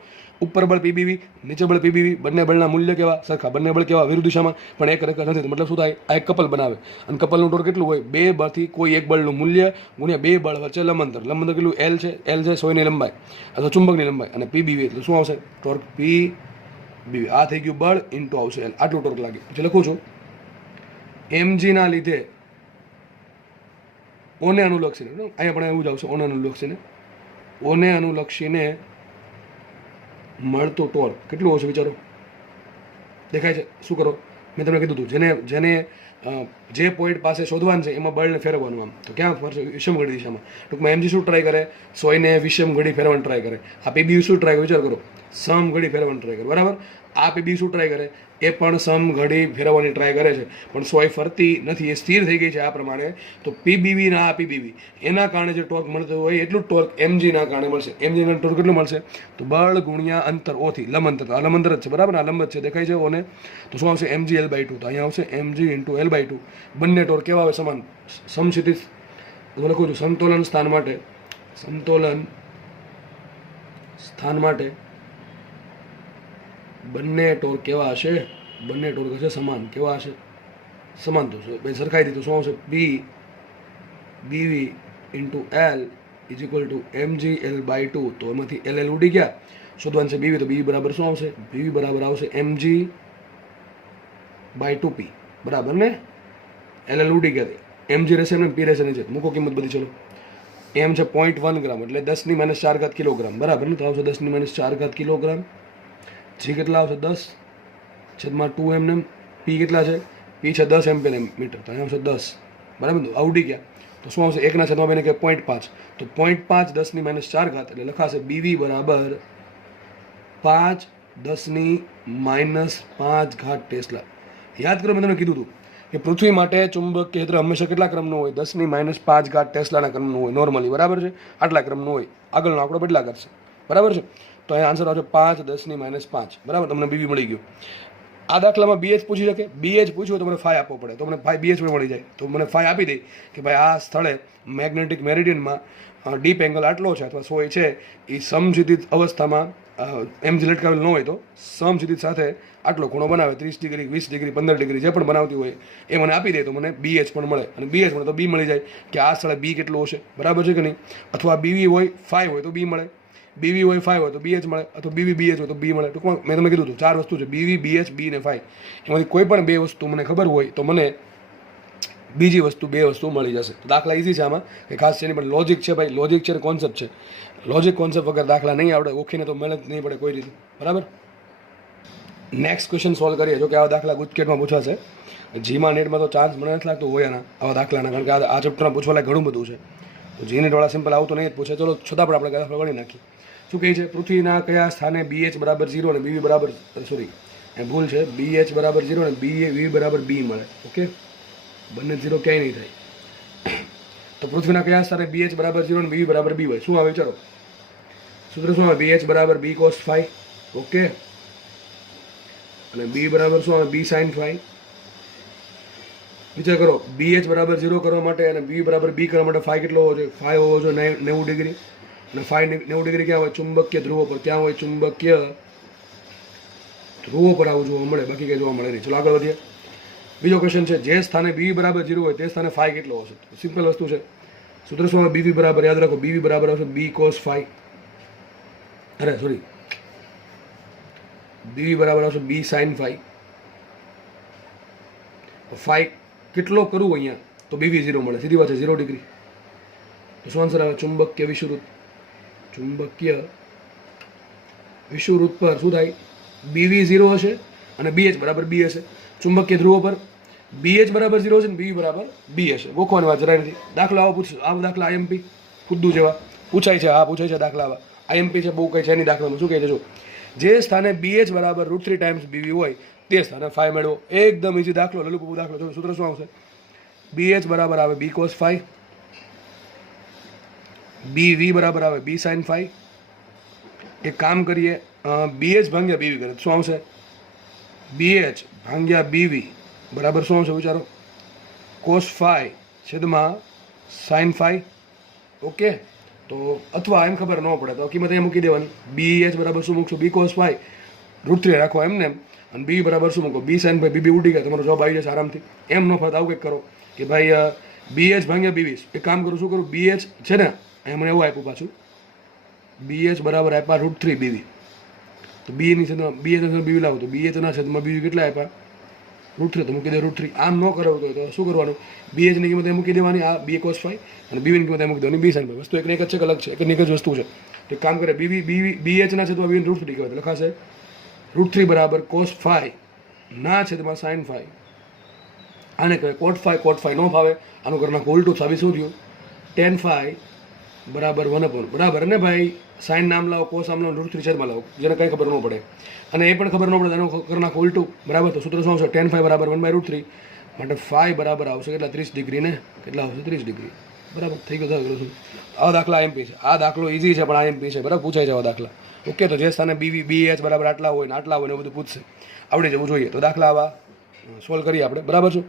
ઉપર બળ પીબીવી, નીચે બળ પીબીવી, બંને બળના મૂલ્ય કેવા? સરખા. બંને બળ કેવા? વિરુદ્ધ દિશામાં, પણ એક રેખા નથી. મતલબ શું થાય? આ એક કપલ બનાવે, અને કપલનું ટોર્ક કેટલું હોય? બે બળથી કોઈ એક બળનું મૂલ્ય ગુણ્યા બે બળ વચ્ચે લંબંતર. લંબંતર કેટલું? L છે. L છે સોયની લંબાઈ અથવા ચુંબકની લંબાઈ, અને પીબીવી એટલે શું આવશે? ટોર્ક પીબીવી. આ થઈ ગયું બળ ઇન્ટુ આવશે L. આટલું ટોર્ક લાગે. પછી લખું છું એમજીના લીધે ઓને અનુલક્ષીને, અહીંયા પણ એવું જ આવશે, ઓને અનુલક્ષીને મળતું ટોર્ક કેટલું હશે? વિચારો. દેખાય છે? શું કરો? મેં તમને કીધું હતું, જેને જે પોઈન્ટ પાસે શોધવાનું છે એમાં બળને ફેરવવાનું. આમ તો ક્યાં ફરશે? વિષમઘડી દિશામાં. ટૂંકમાં એમજી શું ટ્રાય કરે? સોયને વિષમઘડી ફેરવવાનું ટ્રાય કરે. આ પીબી શું ટ્રાય કરે? વિચાર કરો, સમઘડી ફેરવવાનું ટ્રાય કરે. બરાબર. આ પીબી શું ટ્રાય કરે? એ પણ સમઘડી ફેરવવાની ટ્રાય કરે છે, પણ સોય ફરતી નથી, એ સ્થિર થઈ ગઈ છે આ પ્રમાણે. તો પીબીવી ના આ પીબીવી એના કારણે જે ટોર્ક મળતો હોય એટલું ટોર્ક એમજીના કારણે મળશે. એમજીના ટોર્ક કેટલું મળશે? તો બળ ગુણ્યા અંતર ઓથી લંબંતર. આ લંબંતર જ છે, બરાબર. આ લંબ જ છે, દેખાય છે ઓને. તો શું આવશે? mg L/2. તો અહીંયા આવશે mg × L/2. બંને ટોર્ક કેવા આવે? સમાન. સમક્ષિતિજ. હું લખું છું સમતોલન સ્થાન માટે બંને ટોર્ક કેવા હશે? બંને ટોર્ક હશે સમાન. કેવા હશે? સમાન. તો સરખાઈ દીધું. શું આવશે? BV × L = mg L/2. તો એમાંથી LL ઉડી ગયા. શોધવાનું છે BV. તો BV બરાબર શું આવશે? BV બરાબર આવશે mg/2p. બરાબર ને? LL ઉડી ગયા. mg રહેશે ને p રહેશે નહીં. મૂકો કિંમત બધી. ચલો, m છે 0.1 ગ્રામ એટલે 10⁻⁴ કિલોગ્રામ. બરાબર ને? તો આવશે 10⁻⁴ કિલોગ્રામ. જી કેટલા આવશે? 10/2 p કેટલા છે? p છે 10 એમ્પીયર. તો અહીંયા આવશે 10. બરાબર. આવડી ગયા. તો શું આવશે? 1/2 કે 0.5. તો 0.5 10⁻⁴ એટલે લખાશે BV બરાબર 5 10⁻⁵ ટેસ્લા. યાદ કરો, મેં તમને કીધું હતું કે પૃથ્વી માટે ચુંબકીય ક્ષેત્ર હંમેશા કેટલા ક્રમનું હોય? 10⁻⁵ ટેસ્લાના ક્રમનું હોય નોર્મલી. બરાબર છે? આટલા ક્રમનું હોય. આગળનો આંકડો બદલા કરશે. બરાબર છે? તો અહીંયા આન્સર આવશે 5 10⁻⁵. બરાબર. તમને બીવી મળી ગયું. આ દાખલામાં BH પૂછી શકે. BH પૂછ્યું તો મને ફાઈ આપવો પડે, તો મને ફાઈ BH પણ મળી જાય. તો મને ફાઈ આપી દે કે ભાઈ આ સ્થળે મેગ્નેટિક મેરિડિયનમાં ડીપ એંગલ આટલો છે, અથવા સોય છે એ સમક્ષિતિજ અવસ્થામાં એમજી લટકાવેલ ન હોય તો સમક્ષિતિજ સાથે આટલો ખૂણો બનાવે, 30 ડિગ્રી 20 ડિગ્રી 15 ડિગ્રી જે પણ બનાવતી હોય એ મને આપી દે તો મને BH પણ મળે. અને BH મળે તો B મળી જાય કે આ સ્થળે B કેટલું હશે. બરાબર છે કે નહીં? અથવા BV હોય 5 હોય તો B મળે, BV હોય 5 હોય તો BH મળે, અથવા BV BH હોય તો B મળે. ટૂંકમાં મેં તમને કીધું હતું 4 વસ્તુ છે: BV BH B ને 5. એમાંથી કોઈ પણ 2 વસ્તુ મને ખબર હોય તો મને બીજી વસ્તુ બે વસ્તુ મળી જશે. તો દાખલા ઇઝી છે આમાં કે ખાસ છે એની પણ લોજિક છે ભાઈ, લોજિક છે કોન્સેપ્ટ છે. લોજિક કોન્સેપ્ટ વગર દાખલા નહીં આવડે, ઓળખીને તો મહેનત નહીં પડે કોઈ રીતે. બરાબર. નેક્સ્ટ ક્વેશ્ચન સોલ્વ કરીએ. જો કે આવા દાખલા ગુજકેટમાં પૂછાશે. જીમાં નેટમાં તો ચાન્સ મને નથી લાગતો હોય આવા દાખલાના, કારણ કે આ ચેપ્ટરમાં પૂછવા લાયક ઘણું બધું છે. તો જી નેટવાળા સિમ્પલ આવતો નહીં જ પૂછે. ચલો છતાં પણ આપણે દાખલો ગણી નાખીએ. શું કહે છે? પૃથ્વીના કયા સ્થાને BH બરાબર 0 અને BV બરાબર સોરી એ ભૂલ છે, BH બરાબર 0 અને BV બરાબર B મળે. ઓકે, બંને 0 ક્યાંય નહીં થાય. તો પૃથ્વીના કયા સ્થાને BH બરાબર 0 અને BV બરાબર B હોય? શું આવે વિચારો? સૂત્ર શું આવે? BH બરાબર B cos phi. ઓકે, અને B બરાબર શું આવે? B sin phi. વિચાર કરો, BH બરાબર 0 કરવા માટે અને B બરાબર B કરવા માટે phi કેટલો હોવો જોઈએ? phi હોવો જોઈએ 90 ડિગ્રી. અને phi 90 ડિગ્રી ક્યાં હોય? ચુંબકીય ધ્રુવો પર. ક્યાં હોય? ચુંબકીય ધ્રુવો પર આવું જોવા મળે, બાકી કંઈ જોવા મળે નહીં. ચલો આગળ વધીએ. બીજો ક્વેશ્ચન છે, જે સ્થાને BV બરાબર 0 હોય તે સ્થાને phi કેટલો હશે? સિમ્પલ વસ્તુ છે. સૂત્ર શું આવે? BV બરાબર, યાદ રાખો, BV બરાબર આવશે B cos phi. અરે સોરી, BV બરાબર આવશે B sin phi. phi કેટલો કરવું અહીંયા તો BV 0 મળે, સીધી વાત છે, 0 ડિગ્રી. તો શું આન્સર આવે? ચુંબકીય વિષુવવૃત્ત. ચુંબકીય વિષુવવૃત્ત પર શું થાય? BV 0 હશે અને BH બરાબર B હશે. ચુંબકીય ધ્રુવો પર BH બરાબર 0 હશે અને BV બરાબર B હશે. ગોખવાની વાત જરાય નથી. દાખલો આવો પૂછ, આ દાખલા IMP ખુદ્દુ જેવા પૂછાય છે. હા પૂછાય છે દાખલા આવા. IMP છે, બહુ કંઈ છે નહીં દાખલામાં. શું કહે છે? જો જે સ્થાને BH બરાબર √3 ટાઈમ્સ BV હોય તે સ્થાને phi મેળવો. એકદમ ઇઝી દાખલો, લલુપુ દાખલો. જો સૂત્ર શું આવશે? BH બરાબર આવે B cos phi, BV બરાબર આવે B sin phi. એક કામ કરીએ, BH ભાગ્યા BV કરે શું આવશે? BH ભાગ્યા BV બરાબર શું આવશે વિચારો? cos phi છેદમાં sin phi. ઓકે, તો અથવા એમ ખબર ન પડે તો કિંમત અહીંયા મૂકી દેવાની. BH બરાબર શું મૂકશો? B cos phi √3 રાખો એમને એમ, અને B બરાબર શું મૂકો? B sin phi. BB ઉડી ગયા, તમારો જવાબ આવી જશે આરામથી. એમ ન ફરતા આવું કંઈક કરો કે ભાઈ BH ભાગ્યા BV. એક કામ કરું, શું કરું? BH છે ને અહીંયા મને એવું આપ્યું પાછું, BH બરાબર આપ્યા √3 BV. તો B ની છેદમાં BH BV લાવો તો BH ના છેદમાં BV કેટલા આપ્યા? √3. તો મૂકી દે √3. આમ ન કરવું તો શું કરવાનું? BH ની કિંમત મૂકી દેવાની, આ B cos phi, અને BV ની કિંમત મૂકી દેવાની B sin phi. વસ્તુ એક જ છે કે અલગ છે? એક જ વસ્તુ છે. એક કામ કરે, BH ના છેદમાં BV √3 કહેવાય. લખાશે √3 બરાબર cos phi ના છેદમાં sin phi. આને કહેવાય cot phi. ન ફાવે આનું કરી નાખો ઉલટું. સાબિત શું થયું? tan phi બરાબર 1/, બરાબર ને ભાઈ? સાઇન નામ લાવો, કોસ નામ લાવો, √3 છેદમાં લાવો, જેને કંઈ ખબર ન પડે. અને એ પણ ખબર ન પડે એનું કરી નાખો ઉલટું. બરાબર. તો સૂત્ર શું આવશે? tan phi બરાબર 1/√3. માટે phi બરાબર આવશે કેટલા? 30 ડિગ્રી ને કેટલા આવશે? 30 ડિગ્રી. બરાબર થઈ ગયું. આવા દાખલા IMP છે. આ દાખલો ઇઝી છે પણ IMP છે. બરાબર, પૂછાય છે આવા દાખલા. ઓકે, તો જે સ્થાને BH બરાબર આટલા હોય ને આટલા હોય ને બધું પૂછશે, આવડી જવું જોઈએ. તો દાખલા આવા સોલ્વ કરીએ આપણે. બરાબર છે.